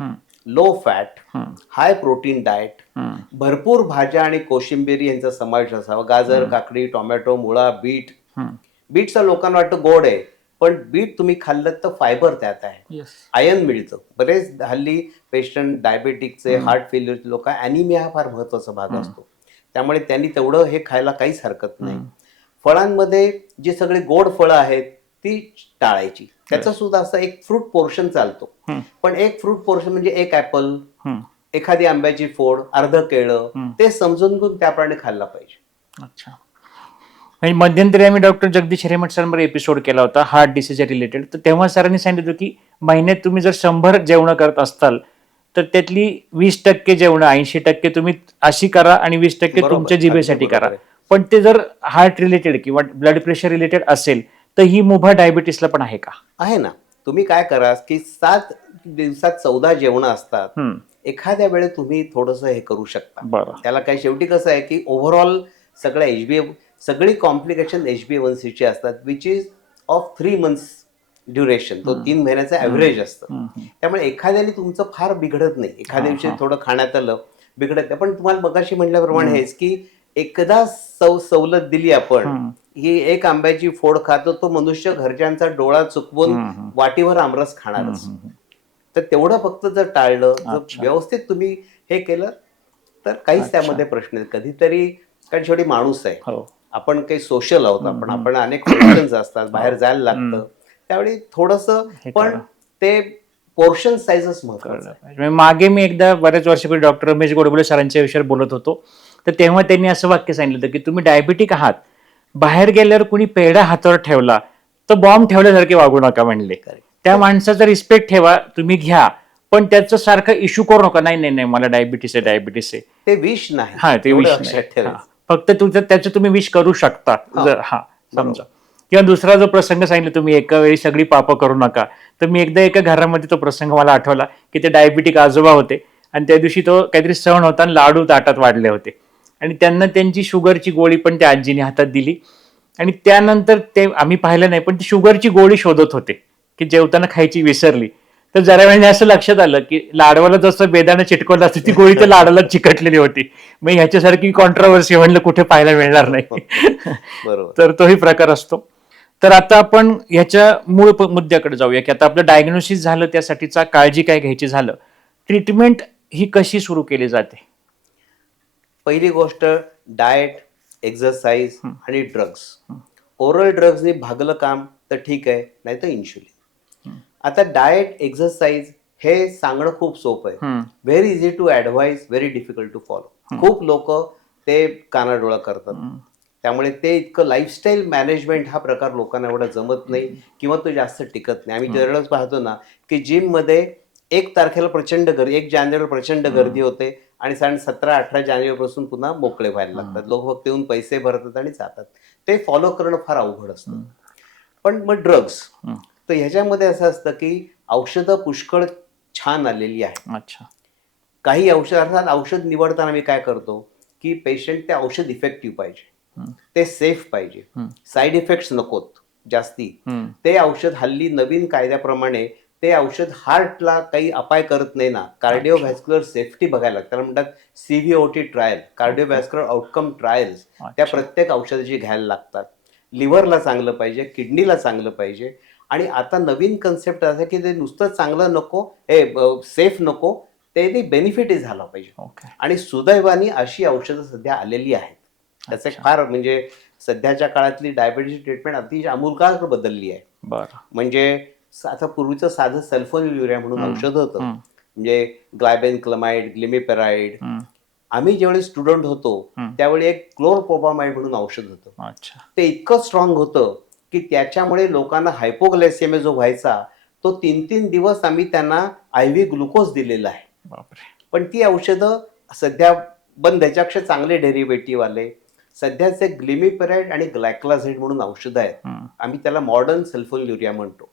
लो फॅट, हम्म. हाय प्रोटीन डाएट, हम्म. भरपूर भाज्या आणि कोशिंबीर यांचा समावेश असावा. गाजर, काकडी, टोमॅटो, मुळा, बीट. हम्म. बीटचं लोकांना वाटतं गोड आहे, पण बीट तुम्ही खाल्लं तर फायबर त्यात आहे, Yes. आयर्न मिळतं. बरेच हल्ली पेशंट डायबेटिकचे, हार्ट फेल्युअरचे लोक, ॲनिमिया हा फार महत्वाचा भाग असतो, त्यामुळे त्यांनी तेवढं हे खायला काहीच हरकत नाही. फळांमध्ये जे सगळे गोड फळं आहेत ती टाळायची. त्याचं सुद्धा असं एक फ्रूट पोर्शन चालतो, पण एक फ्रूट पोर्शन म्हणजे एक ऍपल, एखादी आंब्याची फोड, अर्ध केळं, ते समजून घेऊन त्याप्रमाणे खाल्ला पाहिजे. अच्छा. म्हणजे मध्यंतरी आम्ही डॉक्टर जगदीश हिरेमठ सरांवर एपिसोड केला होता हार्ट डिसीज रिलेटेड. तर तेव्हा सरांनी सांगितलं की महिन्यात तुम्ही जर 100 जेवणं करत असताल तर त्यातली 20% जेवणं, 80% तुम्ही अशी करा आणि 20% बरोबर, तुमच्या जिभेसाठी अगदी करा. बरोबर आहे. पण ते जर हार्ट रिलेटेड किंवा ब्लड प्रेशर रिलेटेड असेल तर ही मुभा डायबिटीसला पण आहे का? आहे ना. तुम्ही काय करा की 7 दिवसात 14 जेवणं असतात. एखाद्या वेळे तुम्ही थोडंसं हे करू शकता. बरं. त्याला काय शेवटी कसं आहे की ओव्हरऑल सगळं सगळी कॉम्प्लिकेशन HbA1c ची असतात, which is of 3 months duration. तो 3 महिन्याचा ॲव्हरेज असतं. त्यामुळे एखाद्याने तुमचं फार बिघडत नाही. एखाद्या दिवशी थोडं खाण्यात आलं बिघडत नाही. पण तुम्हाला मगाशी म्हटल्याप्रमाणे हेच की एकदा सवलत दिली आपण, ही एक आंब्याची फोड खातो तो मनुष्य घरच्यांचा डोळा चुकवून वाटीभर आमरस खाणारच. तर तेवढं फक्त जर टाळलं, जर व्यवस्थित तुम्ही हे केलं तर काहीच त्यामध्ये प्रश्न नाही. कधीतरी, कारण शेवटी माणूस आहे, आपण काही सोशल आहोत, आपण अनेक फंक्शन्स असतात, बाहेर जायला लागतं, त्यावेळी थोडंसं, पण ते पोर्शन साईजच महत्वाचं आहे. मागे मी एकदा बऱ्याच वर्षापूर्वी डॉक्टर रमेश गोडबोले सरांच्या विषयावर बोलत होतो, तर तेव्हा त्यांनी असं वाक्य सांगितलं होतं की तुम्ही डायबिटिक आहात, बाहेर गेल्यावर कुणी पेढा हातावर ठेवला तर बॉम्ब ठेवल्यासारखे वागू नका म्हणले. त्या माणसाचा रिस्पेक्ट ठेवा, तुम्ही घ्या, पण त्याचं सारखं इश्यू करू नका. नाही नाही नाही, मला डायबिटीस आहे, डायबिटीस आहे. ते विष नाही. हा, ते विष नाही. फक्त त्याचं तुम्ही विष करू शकता जर समजा. किंवा दुसरा जो प्रसंग सांगितला तुम्ही, एका वेळी सगळी पापं करू नका, तर मी एकदा एका घरामध्ये तो प्रसंग मला आठवला की ते डायबिटिक आजोबा होते आणि त्या दिवशी तो काहीतरी सण होता आणि लाडू ताटात वाढले होते आणि त्यांना त्यांची शुगरची गोळी पण त्या आजीने हातात दिली आणि त्यानंतर ते आम्ही पाहिलं नाही, पण ती शुगरची गोळी शोधत होते की जेवताना खायची विसरली. तर जरा वेळाने असं लक्षात आलं की लाडवाला जसं बेदाणं चिटकवलं असतं ती गोळी तर लाडाला चिकटलेली होती. मग ह्याच्यासारखी कॉन्ट्रोवर्सी म्हणलं कुठे पाहायला मिळणार नाही. तर तोही प्रकार असतो. तर आता आपण ह्याच्या मूळ मुद्द्याकडे जाऊया की आता आपलं डायग्नोसिस झालं, त्यासाठीचा काळजी काय घ्यायची झालं, ट्रीटमेंट ही कशी सुरू केली जाते? पहिली गोष्ट डाएट, एक्सरसाइज आणि ड्रग्स. ओरल ड्रग्सनी भागलं काम तर ठीक आहे, नाही तर इन्शुलिन. आता डाएट, एक्सरसाइज हे सांगणं खूप सोपं आहे. Very easy to advise, very difficult to follow. खूप लोक ते कानाडोळा करतात, त्यामुळे ते इतकं लाईफस्टाईल मॅनेजमेंट हा प्रकार लोकांना एवढा जमत नाही किंवा तो जास्त टिकत नाही. आम्ही दररोज पाहतो ना की जिम मध्ये 1 तारखेला प्रचंड गर्दी, 1 जानेवारी प्रचंड गर्दी होते आणि 17-18 जानेवारी पासून पुन्हा मोकळे व्हायला लागतात. लोक फक्त येऊन पैसे भरतात आणि जातात. ते फॉलो करणं फार अवघड असतं. पण मग ड्रग्स, तर ह्याच्यामध्ये असं असतं की औषधं पुष्कळ छान आलेली आहेत. काही औषध निवडताना मी काय करतो की पेशंट ते औषध इफेक्टिव्ह पाहिजे, ते सेफ पाहिजे, साईड इफेक्ट्स नकोत जास्ती. ते औषध हल्ली नवीन कायद्याप्रमाणे ते औषध हार्टला काही अपाय करत नाही ना, कार्डिओव्हॅस्क्युलर सेफ्टी बघायला लागतं. त्याला म्हणतात CVOT ट्रायल, कार्डिओव्हॅस्क्युलर आउटकम ट्रायल्स. त्या प्रत्येक औषधाची घ्यायला लागतात. लिव्हरला चांगलं पाहिजे, किडनीला चांगलं पाहिजे. आणि आता नवीन कन्सेप्ट असं की ते नुसतं चांगलं नको, सेफ नको, ते बेनिफिटही झालं पाहिजे. आणि सुदैवाने अशी औषधं सध्या आलेली आहेत. त्याचे फार म्हणजे सध्याच्या काळातली डायबिटीस ट्रीटमेंट अतिशय आमूलाग्र बदलली आहे. म्हणजे आता पूर्वीचं साधं सल्फोन्युरिया म्हणून औषध होतं, म्हणजे ग्लायबेनक्लमाइड, ग्लिमिपेराइड. आम्ही जेवढे स्टुडंट होतो त्यावेळी एक क्लोरप्रोपामाइड म्हणून औषध होतं. ते इतकं स्ट्रॉंग होतं की त्याच्यामुळे लोकांना हायपोग्लायसेमिया जो व्हायचा तो 3-3 दिवस आम्ही त्यांना IV ग्लुकोज दिलेला आहे. पण ती औषधं सध्या बंद, त्याच्यापेक्षा चांगले डेरिव्हेटिव्ह आले. सध्याचे ग्लिमिपेराइड आणि ग्लायक्लाझाइड म्हणून औषधं आहेत. आम्ही त्याला मॉडर्न सल्फोन्युरिया म्हणतो.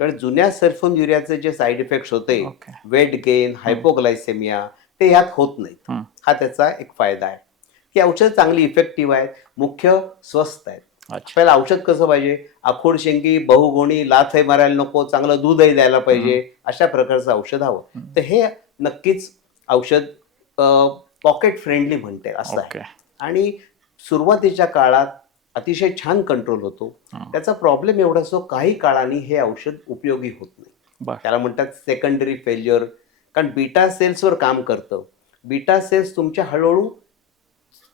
त्यामुळे जुन्या सल्फोन्युरियाचे जे साईड इफेक्ट्स होते, वेट गेन, हायपोग्लायसेमिया, ते यात होत नाहीत. हं. हा त्याचा एक फायदा आहे की औषध चांगली इफेक्टिव्ह आहेत, मुख्य स्वस्त आहेत. अच्छा. आपल्याला औषध कसं पाहिजे, आखूड शेंगी बहुगुणी लाथही मारायला नको, चांगलं दूधही द्यायला पाहिजे, अशा प्रकारचं औषध हवं. तर हे नक्कीच औषध पॉकेट फ्रेंडली म्हणते असं आहे. ओके. आणि सुरुवातीच्या काळात अतिशय छान कंट्रोल होतो. त्याचा प्रॉब्लेम एवढा असतो, काही काळाने हे औषध उपयोगी होत नाही. बर. त्याला म्हणतात सेकंडरी फेल्युअर, कारण बीटा सेल्सवर काम करतं. बीटा सेल्स तुमच्या हळूहळू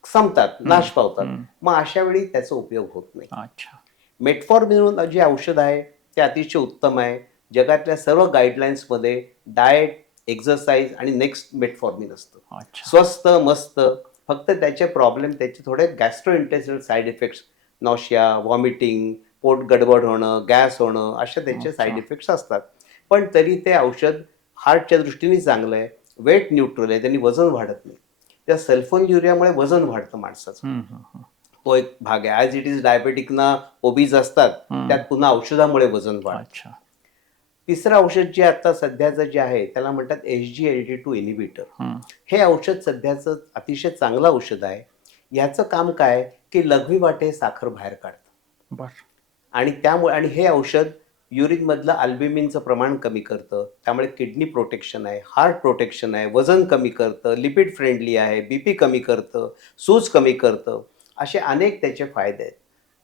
संपतात, नाश पावतात. मग अशा वेळी त्याचा उपयोग होत नाही. अच्छा. मेटफॉर्मिन जे औषध आहे ते अतिशय उत्तम आहे. जगातल्या सर्व गाईडलाईन्समध्ये डाएट, एक्सरसाइज आणि नेक्स्ट मेटफॉर्मिन असतं. अच्छा. स्वस्त मस्त. फक्त त्याचे प्रॉब्लेम, त्याचे थोडे गॅस्ट्रोइंटेस्टिनल साईड इफेक्ट्स, नॉशिया, व्हॉमिटिंग, पोट गडबड होणं, गॅस होणं, अशा त्याचे साईड इफेक्ट्स असतात. पण तरी ते औषध हार्टच्या दृष्टीने चांगलं आहे, वेट न्यूट्रल आहे, त्यांनी वजन वाढत नाही. त्या सल्फोन्युरियामुळे वजन वाढतं माणसाचं. तो एक भाग आहे. ॲज इट इज डायबेटिकना ओबीज असतात, त्यात पुन्हा औषधामुळे वजन वाढतं. अच्छा. तिसरं औषध जे आता सध्याचं जे आहे त्याला म्हणतात SGLT2 इनिबिटर. हे औषध सध्याचं अतिशय चांगलं औषध आहे. ह्याचं काम काय की लघवी वाटे साखर बाहेर काढतं. बर. आणि त्यामुळे, आणि हे औषध युरिनमधलं अल्ब्युमिनचं प्रमाण कमी करतं. त्यामुळे किडनी प्रोटेक्शन आहे, हार्ट प्रोटेक्शन आहे, वजन कमी करतं, लिपिड फ्रेंडली आहे, BP कमी करतं, सूज कमी करतं. असे अनेक त्याचे फायदे आहेत.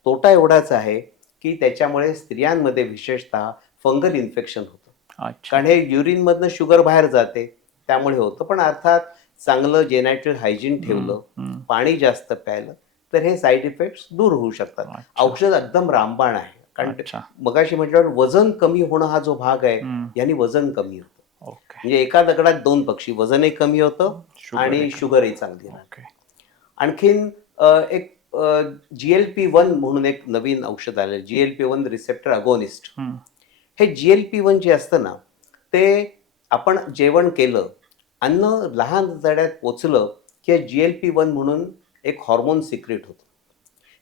तोटा एवढाच आहे की त्याच्यामुळे स्त्रियांमध्ये विशेषतः फंगल इन्फेक्शन होतं. अच्छा. कारण हे युरिनमधनं शुगर बाहेर जाते, त्यामुळे होतं. पण अर्थात चांगलं जेनेटल हायजीन ठेवलं, पाणी जास्त प्यायलं, तर हे साईड इफेक्ट्स दूर होऊ शकतात. औषध एकदम रामबाण आहे. कारण मगाशी म्हटल्यावर वजन कमी होणं हा जो भाग आहे, यांनी वजन कमी होतं. म्हणजे एका दगडात दोन पक्षी, वजनही कमी होतं आणि शुगरही चांगली राहते. आणखीन एक GLP-1 म्हणून एक नवीन औषध आलं, GLP-1 रिसेप्टर अगोनिस्ट. हे GLP-1 जे असतं ना, ते आपण जेवण केलं, अन्न लहान जड्यात पोचलं की GLP-1 म्हणून एक हॉर्मोन सिक्रेट होतं.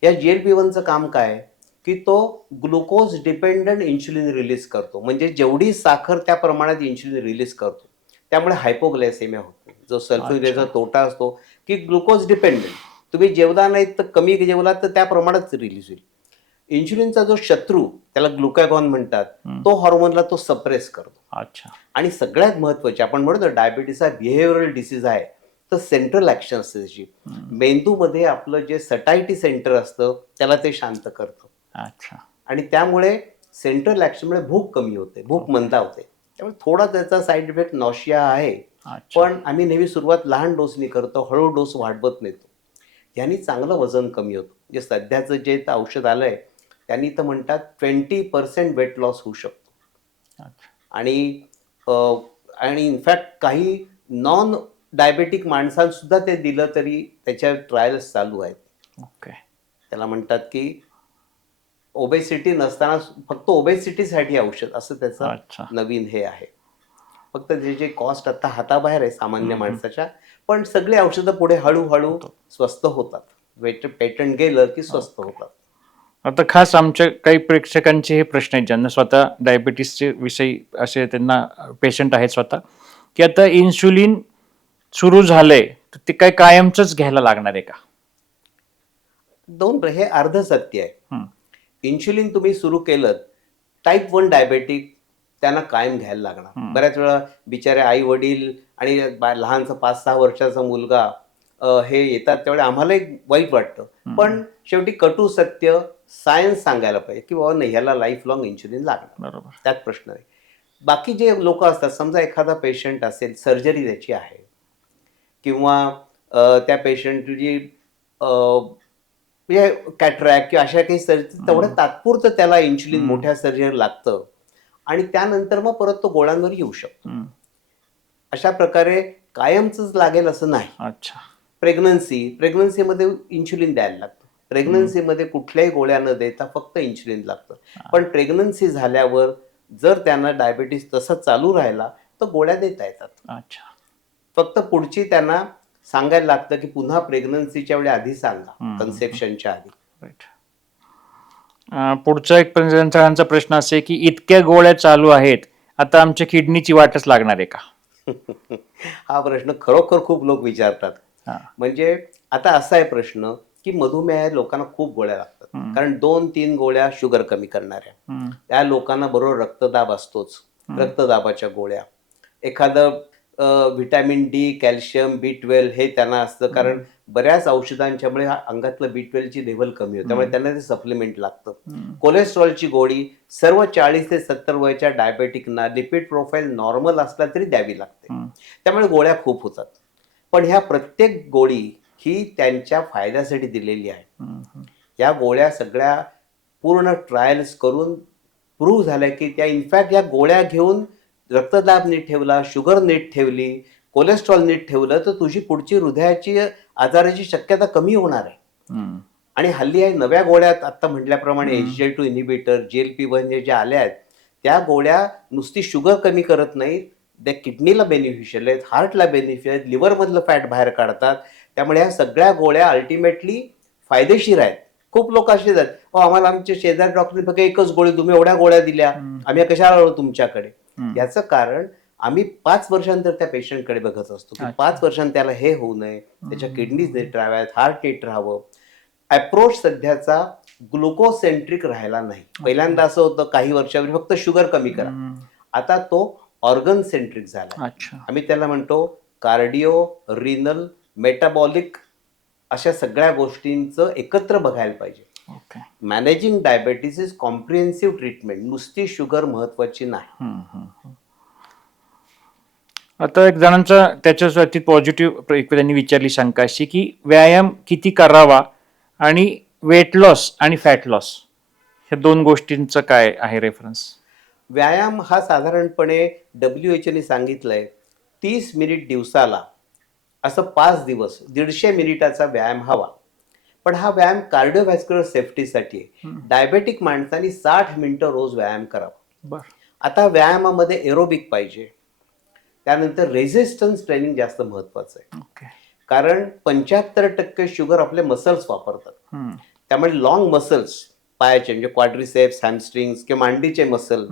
या GLP-1चं काम काय की तो ग्लुकोज डिपेंडंट इन्शुलिन रिलीज करतो. म्हणजे जेवढी साखर त्या प्रमाणात इन्शुलिन रिलीज करतो. त्यामुळे हायपोग्लायसेमिया होतो. जो सल्फोनिरियाचा तोटा असतो की ग्लुकोज डिपेंडंट, तुम्ही जेवला नाही तर कमी जेवलात तर त्या प्रमाणात रिलीज होईल. इन्शुलिनचा जो शत्रू, त्याला ग्लुकॅगॉन म्हणतात, तो हॉर्मोनला तो सप्रेस करतो. अच्छा. आणि सगळ्यात महत्त्वाचे, आपण म्हणतो डायबिटीस हा बिहेव्हिअरल डिसीज आहे, तर सेंट्रल ॲक्शन असते त्याची. मेंदूमध्ये आपलं जे सटायटी सेंटर असतं त्याला ते शांत करतं. अच्छा. आणि त्यामुळे सेंट्रल ॲक्शनमुळे भूक कमी होते, भूक मंदावते. त्यामुळे थोडा त्याचा साईड इफेक्ट नॉशिया आहे. पण आम्ही नेहमी सुरुवात लहान डोसनी करतो, हळू डोस वाढवत नेतो. यांनी चांगलं वजन कमी होतं. जे सध्याचं जे औषध आलंय त्यांनी तर म्हणतात 20% वेट लॉस होऊ शकतो. आणि इनफॅक्ट काही नॉन डायबेटिक माणसांसुद्धा ते दिलं तरी त्याच्या ट्रायल्स चालू आहेत. त्याला म्हणतात की ओबेसिटी नसताना फक्त ओबेसिटीसाठी औषध, असं त्याचं नवीन हे आहे. फक्त जे कॉस्ट आता हाताबाहेर आहे सामान्य माणसाच्या, पण सगळे औषधं पुढे हळूहळू स्वस्त होतात. पेटंट गेलं की स्वस्त होतात. आता खास आमच्या काही प्रेक्षकांचे हे प्रश्न आहेत ज्यांना स्वतः डायबिटीसचे विषयी असे त्यांना पेशंट आहेत स्वतः, की आता इन्शुलिन सुरू झालंय तर ते काय कायमच घ्यायला लागणार आहे का? हे अर्ध सत्य आहे. इन्शुलिन तुम्ही सुरू केलं, टाईप 1 डायबेटिक त्यांना कायम घ्यायला लागणार. बऱ्याच वेळा बिचारे आई वडील आणि लहानसा 5-6 वर्षाचा मुलगा हे येतात, त्यावेळी आम्हाला एक वाईट वाटतं. पण शेवटी कटू सत्य सायन्स सांगायला पाहिजे की बाबा नाही, ह्याला लाईफ लॉंग इन्शुलिन लागणार. बरोबर. त्यात प्रश्न नाही. बाकी जे लोक असतात, समजा एखादा पेशंट असेल, सर्जरी त्याची आहे, किंवा त्या पेशंटची म्हणजे कॅटरॅक्ट किंवा अशा काही सर्जरी, तेवढं तात्पुरतं त्याला इन्शुलिन मोठ्या सर्जरी लागतं आणि त्यानंतर मग परत तो गोळ्यांवर येऊ शकतो. अशा प्रकारे कायमच लागेल असं नाही. अच्छा. प्रेग्नन्सीमध्ये इन्शुलिन द्यायला लागतं. प्रेग्नन्सीमध्ये कुठल्याही गोळ्या न देता फक्त इन्शुलिन लागतं. पण प्रेग्नन्सी झाल्यावर जर त्यांना डायबिटीस तसं चालू राहिला तर गोळ्या देता येतात. अच्छा. फक्त पुढची त्यांना सांगायला लागतं की पुन्हा प्रेग्नन्सीच्या वेळी आधी सांगा, कन्सेप्शनच्या आधी. पुढचा एक प्रेक्षकांचा प्रश्न असे की इतक्या गोळ्या चालू आहेत, आता आमच्या किडनीची वाटच लागणार आहे का? हा प्रश्न खरोखर खूप लोक विचारतात. हा. म्हणजे आता असा आहे प्रश्न की मधुमेह लोकांना खूप गोळ्या लागतात. कारण 2-3 गोळ्या शुगर कमी करणाऱ्या, त्या लोकांना बरोबर रक्तदाब असतोच, रक्तदाबाच्या गोळ्या, एखादं व्हिटॅमिन डी, कॅल्शियम, B12 हे त्यांना असतं. कारण बऱ्याच औषधांच्यामुळे अंगातलं B12ची लेव्हल कमी होते, त्यामुळे त्यांना ते सप्लिमेंट लागतं. कोलेस्ट्रॉलची गोळी सर्व 40 ते 70 वयाच्या डायबेटिकना लिपिड प्रोफाईल नॉर्मल असला तरी द्यावी लागते. त्यामुळे गोळ्या खूप होतात. पण ह्या प्रत्येक गोळी ही त्यांच्या फायद्यासाठी दिलेली आहे. या गोळ्या सगळ्या पूर्ण ट्रायल्स करून प्रूव्ह झाल्या की त्या इनफॅक्ट या गोळ्या घेऊन रक्तदाब नीट ठेवला, शुगर नीट ठेवली, कोलेस्ट्रॉल नीट ठेवलं तर तुझी पुढची हृदयाची आजाराची शक्यता कमी होणार आहे. आणि हल्ली आहे नव्या गोळ्यात आता म्हटल्याप्रमाणे SGLT2 इनिबिटर, GLP-1 जे आल्या आहेत, त्या गोळ्या नुसती शुगर कमी करत नाहीत, त्या किडनीला बेनिफिशियल आहेत, हार्टला बेनिफिशियल आहेत, लिव्हरमधलं फॅट बाहेर काढतात. त्यामुळे ह्या सगळ्या गोळ्या अल्टिमेटली फायदेशीर आहेत. खूप लोक असे आहेत, आम्हाला आमच्या शेजारी डॉक्टरने फक्त एकच गोळी, तुम्ही एवढ्या गोळ्या दिल्या, आम्ही कशाला आलो तुमच्याकडे. याचं कारण आम्ही 5 वर्षांतर त्या पेशंटकडे बघत असतो की 5 वर्षांत त्याला हे होऊ नये, त्याच्या किडनीज नीट राहाव्यात, हार्ट नीट राहावं. अप्रोच सध्याचा ग्लुकोसेंट्रिक राहिला नाही. पहिल्यांदा असं होतं काही वर्षापूर्वी फक्त शुगर कमी करा, आता तो ऑर्गन सेंट्रिक झाला. आम्ही त्याला म्हणतो कार्डिओ, रिनल, मेटाबॉलिक अशा सगळ्या गोष्टींचं एकत्र बघायला पाहिजे. Managing diabetes is comprehensive treatment, नुसती शुगर महत्वाची नाही. आता एक जणांचा त्याच्यासाठी पॉझिटिव्ह त्यांनी विचारली शंका अशी की व्यायाम किती करावा आणि वेट लॉस आणि फॅट लॉस ह्या दोन गोष्टींचं काय आहे रेफरन्स? व्यायाम हा साधारणपणे WHO ने सांगितलंय 30 मिनिट दिवसाला, असं 5 दिवस 150 मिनिटाचा व्यायाम हवा. पण हा व्यायाम कार्डिओव्हॅस्क्युलर सेफ्टीसाठी आहे. डायबेटिक माणसांनी 60 मिनिटं रोज व्यायाम करावा. आता व्यायामामध्ये एरोबिक पाहिजे, त्यानंतर रेझिस्टन्स ट्रेनिंग जास्त महत्वाचं आहे. कारण 75% शुगर आपले मसल्स वापरतात. त्यामुळे लॉंग मसल्स पायाचे म्हणजे क्वाड्रिसेप्स, हॅमस्ट्रिंग्स किंवा मांडीचे मसल,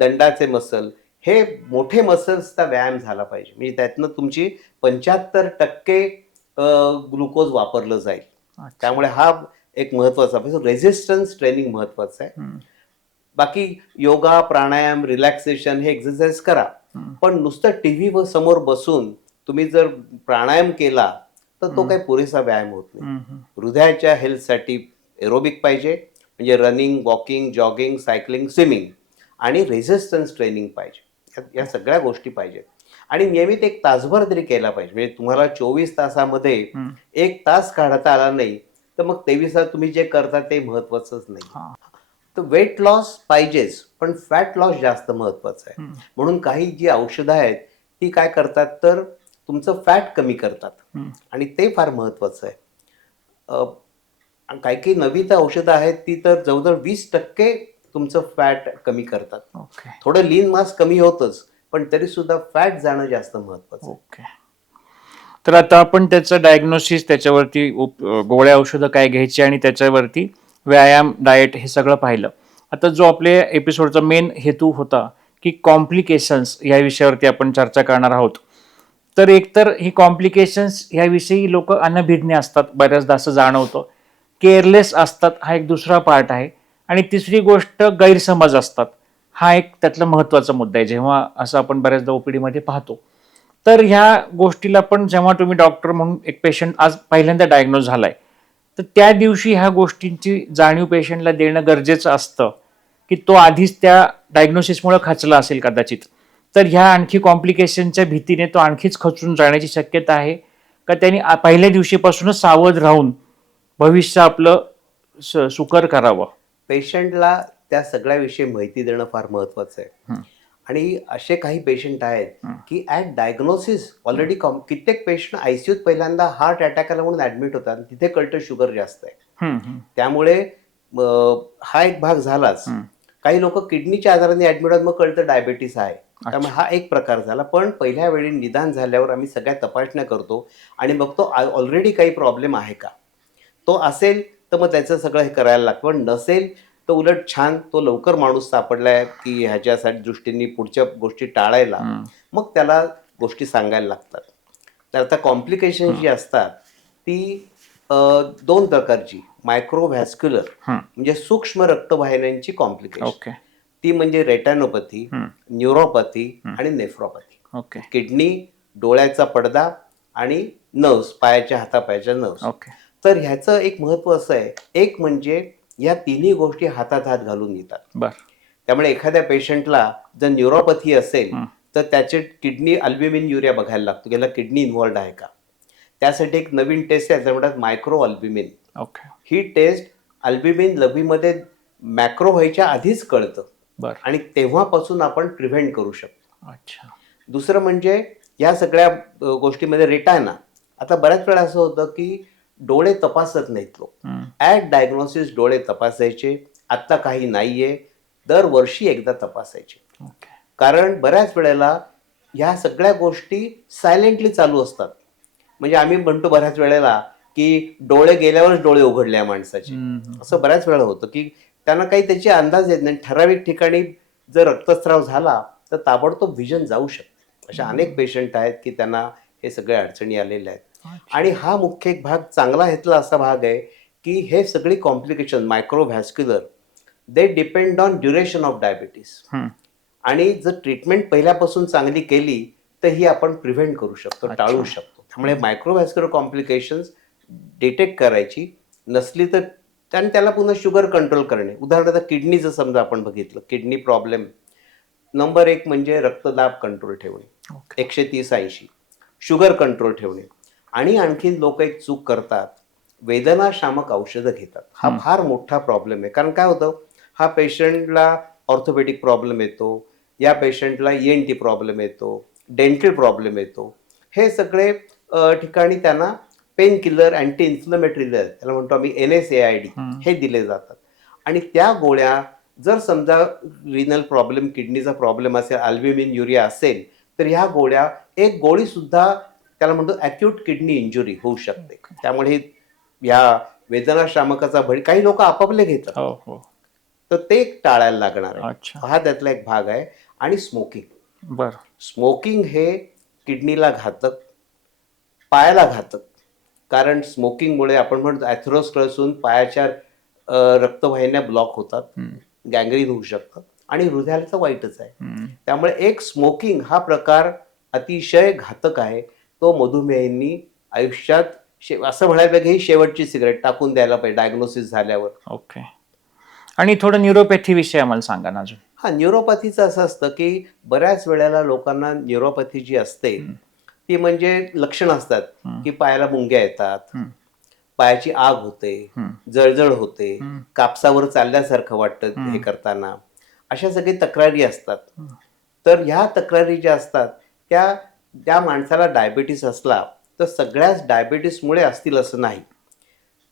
दंडाचे मसल, हे मोठे मसल्सचा व्यायाम झाला पाहिजे. म्हणजे त्यातनं तुमची 75% ग्लुकोज वापरलं जाईल. त्यामुळे हा एक महत्वाचा रेझिस्टन्स ट्रेनिंग महत्वाचं आहे. बाकी योगा, प्राणायाम, रिलॅक्सेशन हे एक्सरसाइज करा, पण नुसतं टीव्ही वर समोर बसून तुम्ही जर प्राणायाम केला तर तो काही पुरेसा व्यायाम होत नाही. हृदयाच्या हेल्थसाठी एरोबिक पाहिजे, म्हणजे running, walking, jogging, cycling, swimming आणि रेझिस्टन्स ट्रेनिंग पाहिजे. या सगळ्या गोष्टी पाहिजेत. आणि नियमित 1 तासभर तरी केला पाहिजे. म्हणजे तुम्हाला 24 तासामध्ये 1 तास काढता आला नाही तर मग 23 तास तुम्ही जे करता ते महत्वाचंच नाही. तर वेट लॉस पाहिजेच, पण फॅट लॉस जास्त महत्वाचं आहे. म्हणून काही जी औषधं आहेत ती काय करतात तर तुमचं फॅट कमी करतात आणि ते फार महत्वाचं आहे. काही काही नवी तर औषधं आहेत ती तर जवळजवळ 20% तुमचं फॅट कमी करतात. थोडं लीन मास कमी होतच, पण तरी सुद्धा फॅट जाणं जास्त महत्वाचं. तर आता आपण त्याचं डायग्नोसिस, त्याच्यावरती गोळ्या औषधं काय घ्यायची आणि त्याच्यावरती व्यायाम, डाएट हे सगळं पाहिलं. आता जो आपल्या एपिसोडचा मेन हेतू होता की कॉम्प्लिकेशन्स या विषयावरती आपण चर्चा करणार आहोत. तर एकतर ही कॉम्प्लिकेशन्स याविषयी लोक अनभिज्ञ असतात, बऱ्याचदा असं जाणवतं. केअरलेस असतात, हा एक दुसरा पार्ट आहे. आणि तिसरी गोष्ट गैरसमज असतात, हा एक त्यातला महत्वाचा मुद्दा आहे, जेव्हा असं आपण बऱ्याचदा OPD मध्ये पाहतो. तर ह्या गोष्टीला पण जेव्हा तुम्ही डॉक्टर म्हणून एक पेशंट आज पहिल्यांदा डायग्नोज झालाय, तर त्या दिवशी ह्या गोष्टींची जाणीव पेशंटला देणं गरजेचं असतं की तो आधीच त्या डायग्नोसिसमुळे खचला असेल कदाचित. तर ह्या आणखी कॉम्प्लिकेशनच्या भीतीने तो आणखीच खचून जाण्याची शक्यता आहे का त्यांनी पहिल्या दिवशीपासूनच सावध राहून भविष्य आपलं सुकर करावं? पेशंटला त्या सगळ्याविषयी माहिती देणं फार महत्वाचं आहे. आणि असे काही पेशंट आहेत की ॲट डायग्नोसिस ऑलरेडी कित्येक पेशंट ICUत पहिल्यांदा हार्ट अटॅक आला म्हणून ऍडमिट होतात, तिथे कळतं शुगर जास्त आहे. त्यामुळे हा एक भाग झालाच. काही लोक किडनीच्या आजाराने ऍडमिट होतात, मग कळतं डायबिटीस आहे. त्यामुळे हा एक प्रकार झाला. पण पहिल्या वेळी निदान झाल्यावर आम्ही सगळ्या तपासण्या करतो आणि बघतो ऑलरेडी काही प्रॉब्लेम आहे का. तो असेल तर मग त्याचं सगळं हे करायला लागतं, पण नसेल तर उलट छान तो लवकर माणूस सापडलाय की ह्याच्यासाठी दृष्टीने पुढच्या गोष्टी टाळायला, मग त्याला गोष्टी सांगायला लागतात. तर आता कॉम्प्लिकेशन जी असतात ती दोन प्रकारची, मायक्रोव्हॅस्क्युलर म्हणजे सूक्ष्म रक्तवाहिन्यांची कॉम्प्लिकेशन, ओके. ती म्हणजे रेटॅनोपॅथी, न्यूरोपॅथी आणि नेफ्रोपॅथी. ओके. किडनी, डोळ्याचा पडदा आणि नर्व्स, पायाच्या हातापायाच्या नर्व्स. ओके. तर ह्याचं एक महत्त्व असं आहे, एक म्हणजे या तिन्ही गोष्टी हातात हात घालून येतात. बर. त्यामुळे एखाद्या पेशंटला जर न्यूरोपॅथी असेल तर त्याचे किडनी अल्ब्युमिन युरिया बघायला लागतो, याला किडनी इन्व्हॉल्ड आहे का. त्यासाठी एक नवीन टेस्ट आहे, म्हणतात मायक्रो अल्ब्युमिन. ओके. ही टेस्ट अल्ब्युमिन लघवीमध्ये मॅक्रो व्हायच्या आधीच कळतं बर. आणि तेव्हापासून आपण प्रिव्हेंट करू शकतो. अच्छा. दुसरं म्हणजे या सगळ्या गोष्टीमध्ये रेटायना. आता बऱ्याच वेळा असं होतं की डोळे तपासत नाहीत लोक. ॲट डायग्नोसिस डोळे तपासायचे, आत्ता काही नाहीये, दरवर्षी एकदा तपासायचे. ओके. कारण बऱ्याच वेळेला ह्या सगळ्या गोष्टी सायलेंटली चालू असतात. म्हणजे आम्ही म्हणतो बऱ्याच वेळेला की डोळे गेल्यावरच डोळे उघडले या माणसाचे. असं बऱ्याच वेळा होतं की त्यांना काही त्याची अंदाज येत नाही. ठराविक ठिकाणी जर रक्तस्राव झाला तर ताबडतोब व्हिजन जाऊ शकते. अशा अनेक पेशंट आहेत की त्यांना हे सगळे अडचणी आलेल्या आहेत. आणि हा मुख्य एक भाग चांगला ह्यातला असा भाग आहे की हे सगळी complication microvascular they depend on duration of diabetes. आणि जर ट्रीटमेंट पहिल्यापासून चांगली केली तर ही आपण प्रिव्हेंट करू शकतो, टाळू शकतो. त्यामुळे मायक्रोव्हॅस्क्युलर कॉम्प्लिकेशन्स डिटेक्ट करायची, नसली तर आणि त्याला पुन्हा शुगर कंट्रोल करणे. उदाहरणार्थ किडनीचं समजा आपण बघितलं, किडनी प्रॉब्लेम नंबर 1 म्हणजे रक्तदाब कंट्रोल ठेवणे, 130/80, शुगर कंट्रोल ठेवणे. आणि आणखीन लोक एक चूक करतात, वेदनाशामक औषधं घेतात. हा फार मोठा प्रॉब्लेम आहे. कारण काय होतं, हा पेशंटला ऑर्थोपेडिक प्रॉब्लेम येतो, या पेशंटला ENT प्रॉब्लेम येतो, डेंटल प्रॉब्लेम येतो. हे सगळे ठिकाणी त्यांना पेन किलर, अँटी इन्फ्लमेटरी, त्याला म्हणतो आम्ही NSAID, हे दिले जातात. आणि त्या गोळ्या जर समजा रिनल प्रॉब्लेम, किडनीचा प्रॉब्लेम असेल, अल्ब्युमिन युरिया असेल, तर ह्या गोळ्या, एक गोळी सुद्धा त्याला म्हणतो ॲक्यूट किडनी इंजुरी होऊ शकते. त्यामुळे या वेदनाशामकाचा बळी काही लोक आपापले घेतात. तर ते टाळायला लागणार आहे. हा त्यातला एक भाग आहे. आणि स्मोकिंग. बर. स्मोकिंग हे किडनीला घातक, पायाला घातक. कारण स्मोकिंगमुळे आपण म्हणतो ॲथेरोस्क्लेरोसिस, पायाच्या रक्तवाहिन्या ब्लॉक होतात, गँग्रीन होऊ शकतं आणि हृदयाला तर वाईटच आहे. त्यामुळे एक स्मोकिंग हा प्रकार अतिशय घातक आहे. तो मधुमेहींनी आयुष्यात असं म्हणायला पाहिजे ही शेवटची सिगरेट टाकून द्यायला पाहिजे डायग्नोसिस झाल्यावर. ओके. आणि थोडं न्यूरोपॅथी विषयी आम्हाला सांगा ना अजून. हा, न्यूरोपॅथीचं असं असतं की बऱ्याच वेळेला लोकांना न्यूरोपॅथी जी असते ती म्हणजे लक्षणं असतात की पायाला मुंग्या येतात, पायाची आग होते, जळजळ होते, कापसावर चालल्यासारखं वाटतं हे करताना, अशा सगळी तक्रारी असतात. तर ह्या तक्रारी ज्या असतात त्या माणसाला डायबिटीस असला तर सगळ्याच डायबिटीसमुळे असतील असं नाही.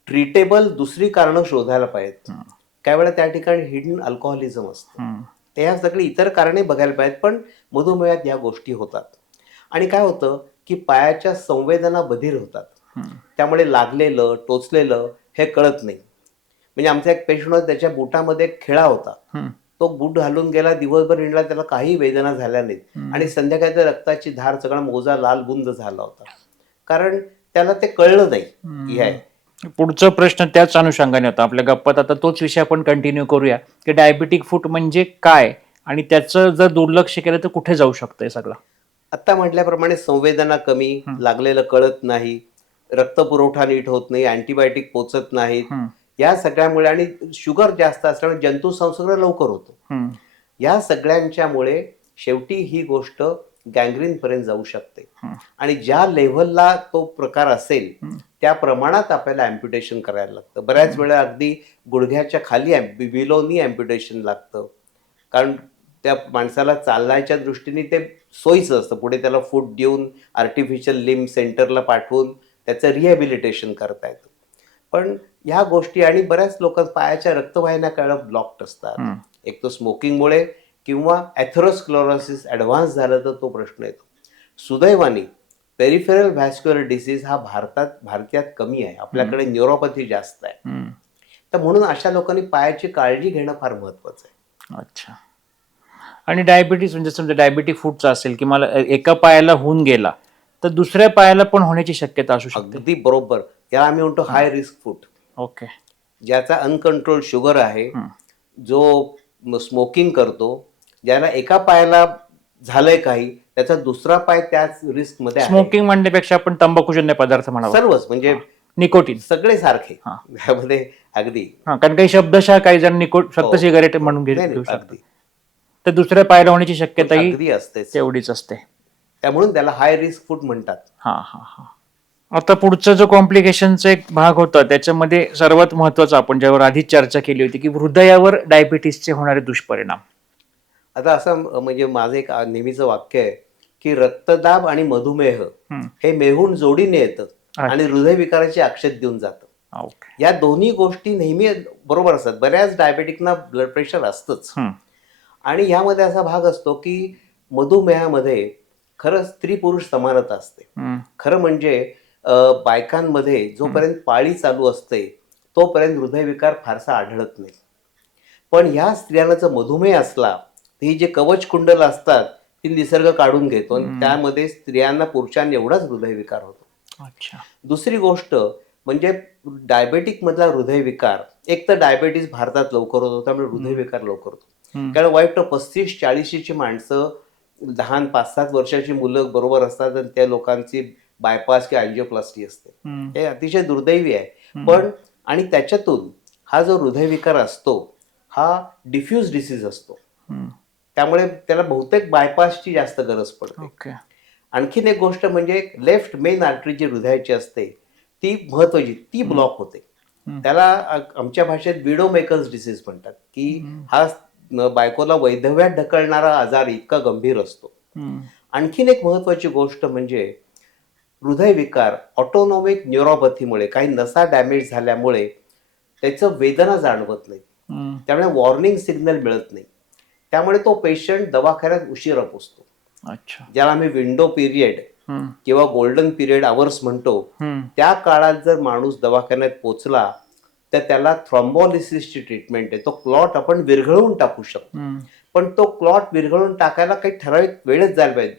ट्रीटेबल दुसरी कारणं शोधायला पाहिजेत. काही वेळा त्या ठिकाणी हिडन अल्कोहोलिझम असतं. ते ह्या सगळी इतर कारणे बघायला पाहिजेत. पण मधुमेहात ह्या गोष्टी होतात. आणि काय होतं की पायाच्या संवेदना बधीर होतात. त्यामुळे लागलेलं, टोचलेलं हे कळत नाही. म्हणजे आमचा एक पेशंट होता, त्याच्या बुटामध्ये एक खिळा होता. तो बूट घालून गेला, दिवसभर हिंडला, त्याला काही वेदना झाल्या नाहीत. आणि संध्याकाळच्या रक्ताची धार, सगळा मोजा लाल बुंद झाला होता. कारण त्याला ते कळलं नाही की आहे. पुढचा प्रश्न त्याच अनुषंगाने होता आपल्या गप्पात. आता तोच विषय आपण कंटिन्यू करूया की डायबिटिक फूट म्हणजे काय आणि त्याचं जर दुर्लक्ष केलं तर कुठे जाऊ शकतं हे सगळं. आता म्हटल्याप्रमाणे संवेदना कमी, लागलेलं कळत नाही, रक्तपुरवठा नीट होत नाही, अँटीबायोटिक पोचत नाहीत, या सगळ्यामुळे, आणि शुगर जास्त असल्यामुळे जंतुसंसर्ग लवकर होतो. या सगळ्यांच्यामुळे शेवटी ही गोष्ट गँग्रीन पर्यंत जाऊ शकते. आणि ज्या लेव्हलला तो प्रकार असेल त्या प्रमाणात आपल्याला अँप्युटेशन करायला लागतं. बऱ्याच वेळा अगदी गुडघ्याच्या खाली बिलोनी अँप्युटेशन लागतं. कारण त्या माणसाला चालण्याच्या दृष्टीने ते सोयीचं असतं. पुढे त्याला फूट देऊन आर्टिफिशियल लिम्ब सेंटरला पाठवून त्याचं रिहॅबिलिटेशन करता येतं. पण ह्या गोष्टी, आणि बऱ्याच लोक पायाच्या रक्तवाहिन्या काळात ब्लॉक्ड असतात. एक तर स्मोकिंगमुळे किंवा ॲथेरोस्क्लेरोसिस ॲडव्हान्स झालं तर तो प्रश्न येतो. सुदैवाने पेरिफेरल व्हॅस्क्युलर डिसीज हा भारतात कमी आहे. आपल्याकडे न्यूरोपॅथी जास्त आहे. तर म्हणून अशा लोकांनी पायाची काळजी घेणं फार महत्वाचं आहे. अच्छा. आणि डायबिटीस म्हणजे समजा डायबिटिक फूडचा असेल की मला एका पायाला होऊन गेला तर दुसऱ्या पायाला पण होण्याची शक्यता असू शकते. अगदी बरोबर. याला आम्ही म्हणतो हाय रिस्क फूड. ओके. ज्याचा अनकंट्रोल शुगर आहे, जो स्मोकिंग करतो, ज्याला एका पायाला झालंय काही, त्याचा दुसरा पाय त्याच रिस्क मध्ये आहे. स्मोकिंग म्हणण्यापेक्षा आपण तंबाखूजन्य पदार्थ म्हणावा. सर्वच म्हणजे निकोटीन सगळे सारखे हा. त्यामध्ये अगदी कारण काही शब्दशः काही जण फक्त सिगारेट म्हणून नाही, घेऊ शकतात. अगदी तर दुसऱ्या पायाला होण्याची शक्यताही अगदी असतेच. तेवढीच असते. त्यामुळे त्याला हाय रिस्क फूड म्हणतात. हा हा हा. आता पुढचा जो कॉम्प्लिकेशनचा एक भाग होता त्याच्यामध्ये सर्वात महत्वाचा आपण ज्यावर आधी चर्चा केली होती की हृदयावर डायबिटीसचे होणारे दुष्परिणाम. आता असं म्हणजे माझं एक नेहमीचं वाक्य आहे की रक्तदाब आणि मधुमेह हे मेहून जोडीने येतं आणि हृदयविकाराची अक्षत देऊन जातं. ओके. या दोन्ही गोष्टी नेहमी बरोबर असतात. बऱ्याच डायबेटिकना ब्लड प्रेशर असतंच आणि ह्यामध्ये असा भाग असतो की मधुमेहामध्ये खरं स्त्री पुरुष समानता असते. खरं म्हणजे बायकांमध्ये जोपर्यंत पाळी चालू असते तोपर्यंत हृदयविकार फारसा आढळत नाही. पण ह्या स्त्रियांना जर मधुमेह असला तर ही जे कवच कुंडल असतात ती निसर्ग काढून घेतो आणि त्यामध्ये स्त्रियांना पुरुषांना एवढाच हृदयविकार होतो. अच्छा. दुसरी गोष्ट म्हणजे डायबेटिक मधला हृदयविकार, एक तर डायबेटीस भारतात लवकर होतो त्यामुळे हृदयविकार लवकर होतो. कारण वाईट 35-40ची माणसं, लहान 5-7 वर्षाची मुलं बरोबर असतात आणि त्या लोकांची बायपास किंवा अँजिओप्लास्टी असते. हे अतिशय दुर्दैवी आहे. पण आणि त्याच्यातून हा जो हृदयविकार असतो हा डिफ्यूज डिसीज असतो. त्यामुळे त्याला बहुतेक बायपासची जास्त गरज पडते. ओके. आणखीन एक गोष्ट म्हणजे लेफ्ट मेन आर्टरी जी हृदयाची असते ती महत्वाची, ती ब्लॉक होते. त्याला आमच्या भाषेत विडो मेकर्स डिसीज म्हणतात की हा बायकोला वैधव्यात ढकलणारा आजार इतका गंभीर असतो. आणखीन एक महत्वाची गोष्ट म्हणजे हृदयविकार ऑटोनॉमिक न्यूरोपॅथीमुळे, काही नसा डॅमेज झाल्यामुळे त्याचं वेदना जाणवत नाही. त्यामुळे वॉर्निंग सिग्नल मिळत नाही. त्यामुळे तो पेशंट दवाखान्यात उशिरा पोचतो. अच्छा. ज्याला आम्ही विंडो पिरियड किंवा गोल्डन पिरियड आवर्स म्हणतो, त्या काळात जर माणूस दवाखान्यात पोचला तर त्याला थ्रॉम्बोलिसिसची ट्रीटमेंट आहे. तो क्लॉट आपण विरघळवून टाकू शकतो. पण तो क्लॉट विरघळून टाकायला काही ठराविक वेळच जायला पाहिजे.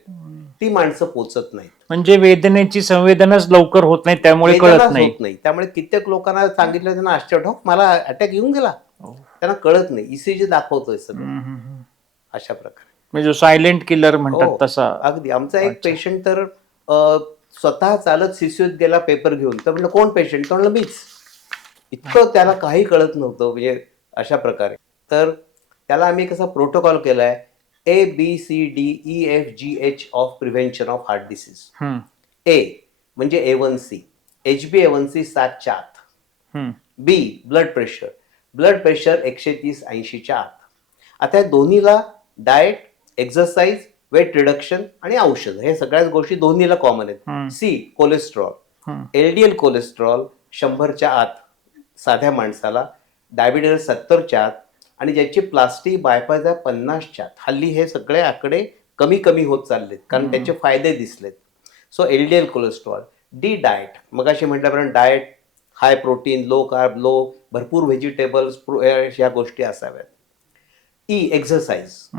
ती माणसं पोचत नाहीत. म्हणजे वेदनेची संवेदनाच लवकर होत नाही त्यामुळे कळत नाही. त्यामुळे कित्येक लोकांना सांगितलं त्यांना आश्चर्य, हो मला अटॅक येऊन गेला, त्यांना कळत नाही. ईसीजी दाखवतोय सगळं अशा प्रकारे. म्हणजे जो सायलेंट किलर म्हणतात तसा. अगदी. आमचा एक पेशंट तर स्वतः चालत शिशूत गेला पेपर घेऊन. तर म्हणलं कोण पेशंट? तर म्हणलं मीच. इतकं त्याला काही कळत नव्हतं म्हणजे अशा प्रकारे. तर त्याला आम्ही कसा प्रोटोकॉल केलाय, ABCDEFGH of prevention of heart disease. A म्हणजे A1C, HbA1c 7च्या आत. B blood pressure, blood pressure 130-80च्या आत. आता या दोन्हीला डाएट, एक्सरसाइज, वेट रिडक्शन आणि औषध हे सगळ्याच गोष्टी दोन्हीला कॉमन आहेत. सी कोलेस्ट्रॉल, LDL कोलेस्ट्रॉल 100च्या आत साध्या माणसाला, डायबिटीज 70च्या आत आणि ज्याची प्लास्टिक बायपास 50च्या आत. हल्ली हे सगळे आकडे कमी कमी होत चाललेत कारण त्याचे फायदे दिसलेत. So LDL cholesterol. D diet, मगाशी म्हटल्याप्रमाणे diet high protein, low carb, भरपूर व्हेजिटेबल्स ह्या गोष्टी असाव्यात. ई एक्सरसाइज,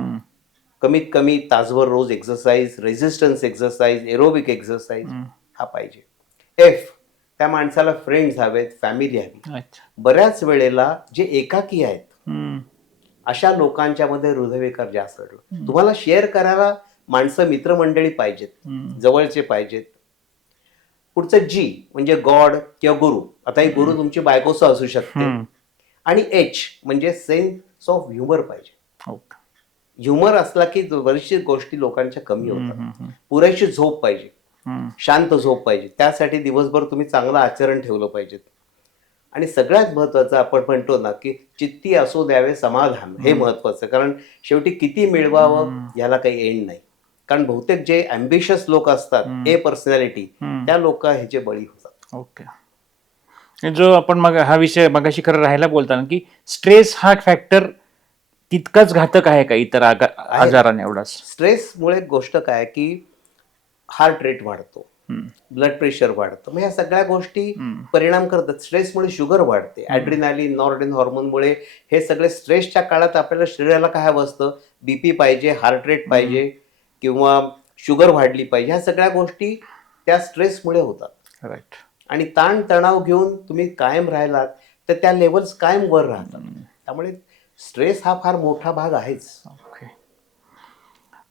कमीत कमी तासभर रोज exercise, resistance exercise, aerobic exercise हा पाहिजे. एफ त्या माणसाला फ्रेंड्स हवेत, फॅमिली हवी. बऱ्याच वेळेला जे एकाकी आहेत अशा लोकांच्या मध्ये हृदयविकार जास्त आढळतो. तुम्हाला शेअर करायला माणसं, मित्रमंडळी पाहिजेत, जवळचे पाहिजेत. पुढचं जी म्हणजे गॉड किंवा गुरु. आता ही गुरु तुमची बायकोच असू शकते. आणि एच म्हणजे सेन्स ऑफ ह्युमर पाहिजे. ह्युमर असला की बरीचशी गोष्टी लोकांच्या कमी होतात. पुरेशी झोप पाहिजे, शांत झोप पाहिजे. त्यासाठी दिवसभर तुम्ही चांगलं आचरण ठेवलं पाहिजे. आणि सगळ्यात महत्वाचं आपण म्हणतो ना की चित्ती असो द्यावे समाधान, हे महत्वाचं. कारण शेवटी किती मिळवावं याला काही एंड नाही. कारण बहुतेक जे अम्बिशियस लोक असतात, ए पर्सनॅलिटी, त्या लोक ह्याचे बळी होतात. ओके. जो आपण मग हा विषय मगाशी खरं राहायला बोलताना की स्ट्रेस हा फॅक्टर तितकाच घातक आहे का इतर आजाराने एवढाच? स्ट्रेसमुळे गोष्ट काय की हार्ट रेट वाढतो, ब्लड प्रेशर वाढतं. मग ह्या सगळ्या गोष्टी परिणाम करतात. स्ट्रेसमुळे शुगर वाढते, ॲड्रिनालिन, नॉर्डेन हॉर्मोनमुळे. हे सगळे स्ट्रेसच्या काळात आपल्याला शरीराला काय हवं असतं, बीपी पाहिजे, हार्ट रेट पाहिजे किंवा शुगर वाढली पाहिजे, ह्या सगळ्या गोष्टी त्या स्ट्रेसमुळे होतात. राईट. आणि ताण तणाव घेऊन तुम्ही कायम राहिलात तर त्या लेवल्स कायम वर राहतात. त्यामुळे स्ट्रेस हा फार मोठा भाग आहेच. ओके.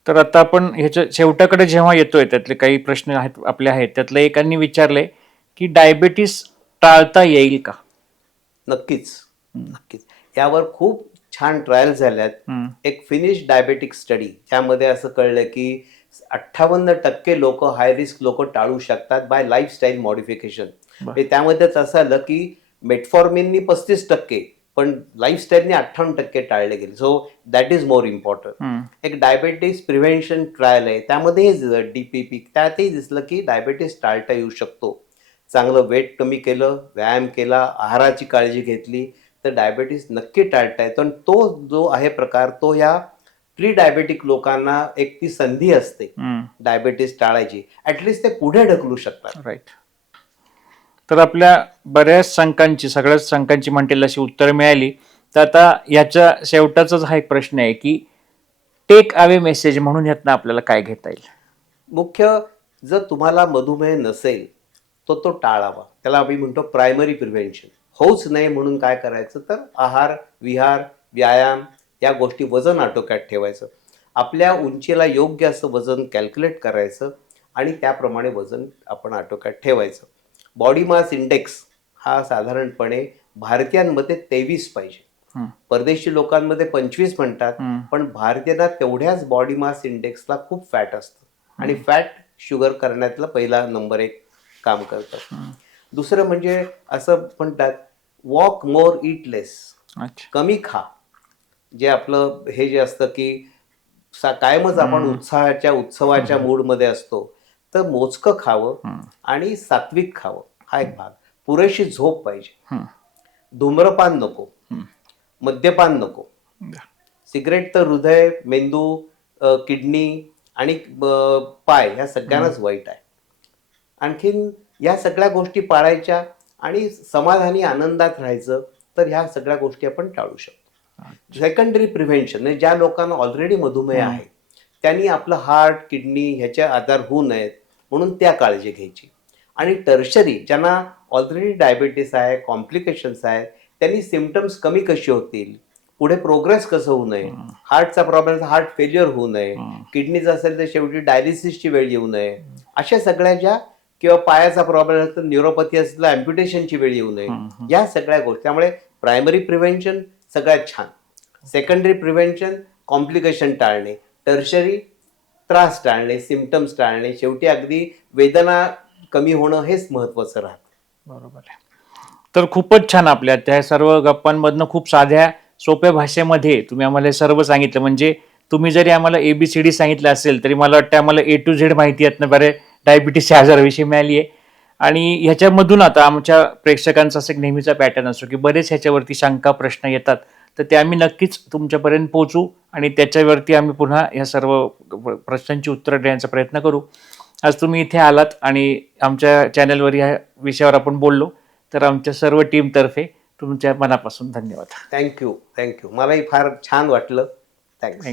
तर आता आपण ह्याच्या शेवटाकडे जेव्हा येतोय, त्यातले काही प्रश्न आहेत आपले आहेत, त्यातलं एकांनी विचारलंय की डायबिटीस टाळता येईल का? नक्कीच, नक्कीच. यावर खूप छान ट्रायल झाल्यात. एक फिनिश डायबेटिक स्टडी, त्यामध्ये असं कळलं की 58% लोक, हाय रिस्क लोक टाळू शकतात बाय लाईफस्टाईल मॉडिफिकेशन. त्यामध्येच असं आलं की मेटफॉर्मिननी 35%, पण लाईफस्टाईलने 58% टाळले गेले. So that is more important. एक डायबेटीस प्रिव्हेन्शन ट्रायल आहे, त्यामध्ये DPP, त्यातही दिसलं की डायबेटीस टाळता येऊ शकतो. चांगलं वेट कमी केलं, व्यायाम केला, आहाराची काळजी घेतली तर डायबेटीस नक्की टाळता येतो. आणि तो जो आहे प्रकार, तो ह्या प्री डायबेटिक लोकांना एक ती संधी असते डायबेटीस टाळायची. ऍटलिस्ट ते पुढे ढकलू शकतात. राईट. तर आपल्या बऱ्याच शंकांची, सगळ्याच शंकांची म्हणतील अशी उत्तरं मिळाली. तर आता याच्या शेवटाचाच हा एक प्रश्न आहे की टेक अवे मेसेज म्हणून यातनं आपल्याला काय घेता येईल? मुख्य, जर तुम्हाला मधुमेह नसेल तर तो टाळावा. त्याला आम्ही म्हणतो प्रायमरी प्रिव्हेन्शन. होऊच नाही म्हणून काय करायचं, तर आहार, विहार, व्यायाम या गोष्टी, वजन आटोक्यात ठेवायचं, आपल्या उंचीला योग्य असं वजन कॅल्क्युलेट करायचं आणि त्याप्रमाणे वजन आपण आटोक्यात ठेवायचं. बॉडी मास इंडेक्स हा साधारणपणे भारतीयांमध्ये 23 पाहिजे. परदेशी लोकांमध्ये 25 म्हणतात, पण भारतीयांना तेवढ्याच बॉडी मास इंडेक्सला खूप फॅट असतं आणि फॅट शुगर करण्यातला पहिला नंबर एक काम करतात. दुसरं म्हणजे असं म्हणतात, वॉक मोर इट लेस. कमी खा. जे आपलं हे जे असतं की कायमच आपण उत्सवाच्या मूडमध्ये असतो, तर मोजकं खावं आणि सात्विक खावं, हा एक भाग. पुरेशी झोप पाहिजे. धूम्रपान नको, मद्यपान नको. सिगरेट तर हृदय, मेंदू, किडनी आणि पाय ह्या सगळ्यांनाच वाईट आहे. आणखीन या सगळ्या गोष्टी पाळायच्या आणि समाधानी आनंदात राहायचं, तर ह्या सगळ्या गोष्टी आपण टाळू शकतो. सेकंडरी प्रिव्हेन्शन, ज्या लोकांना ऑलरेडी मधुमेह आहे त्यांनी आपलं हार्ट, किडनी ह्याचे आजार होऊ नयेत म्हणून त्या काळजी घ्यायची. आणि टर्शरी, ज्यांना ऑलरेडी डायबिटीस आहे, कॉम्प्लिकेशन्स आहेत, त्यांनी सिम्पटम्स कमी कशी होतील, पुढे प्रोग्रेस कसं होऊ नये, हार्टचा प्रॉब्लेम, हार्ट फेल्युअर होऊ नये, किडनीचा असेल तर शेवटी डायलिसिसची वेळ येऊ नये, अशा सगळ्या ज्या, किंवा पायाचा प्रॉब्लेम असेल तर न्यूरोपॅथी असेल तर अँप्युटेशनची वेळ येऊ नये, या सगळ्या गोष्टी. त्यामुळे प्रायमरी प्रिव्हेन्शन सगळ्यात छान, सेकंडरी प्रिव्हेन्शन कॉम्प्लिकेशन टाळणे, टर्शरी त्रास टाळणे, सिम्पटम्स टाळणे, शेवटी अगदी वेदना कमी होणं हेच महत्वाचं राहतं. बरोबर आहे. तर खूपच छान, आपल्या त्या सर्व गप्पांमधनं खूप साध्या सोप्या भाषेमध्ये तुम्ही आम्हाला हे सर्व सांगितलं. म्हणजे तुम्ही जरी आम्हाला ABCD सांगितलं असेल तरी मला वाटतं आम्हाला A to Z माहिती यातनं बरे डायबिटीसच्या आजाराविषयी मिळाली आहे. आणि ह्याच्यामधून आता आमच्या प्रेक्षकांचा असं एक नेहमीचा पॅटर्न असतो की बरेच ह्याच्यावरती शंका, प्रश्न येतात, तर ते आम्ही नक्कीच तुमच्यापर्यंत पोहोचू आणि त्याच्यावरती आम्ही पुन्हा ह्या सर्व प्रश्नांची उत्तरं देण्याचा प्रयत्न करू. आज तुम्ही इथे आलात आणि आमच्या चॅनलवर ह्या विषयावर आपण बोललो, तर आमच्या सर्व टीमतर्फे तुमच्या मनापासून धन्यवाद. थँक्यू. मलाही फार छान वाटलं. थँक्स.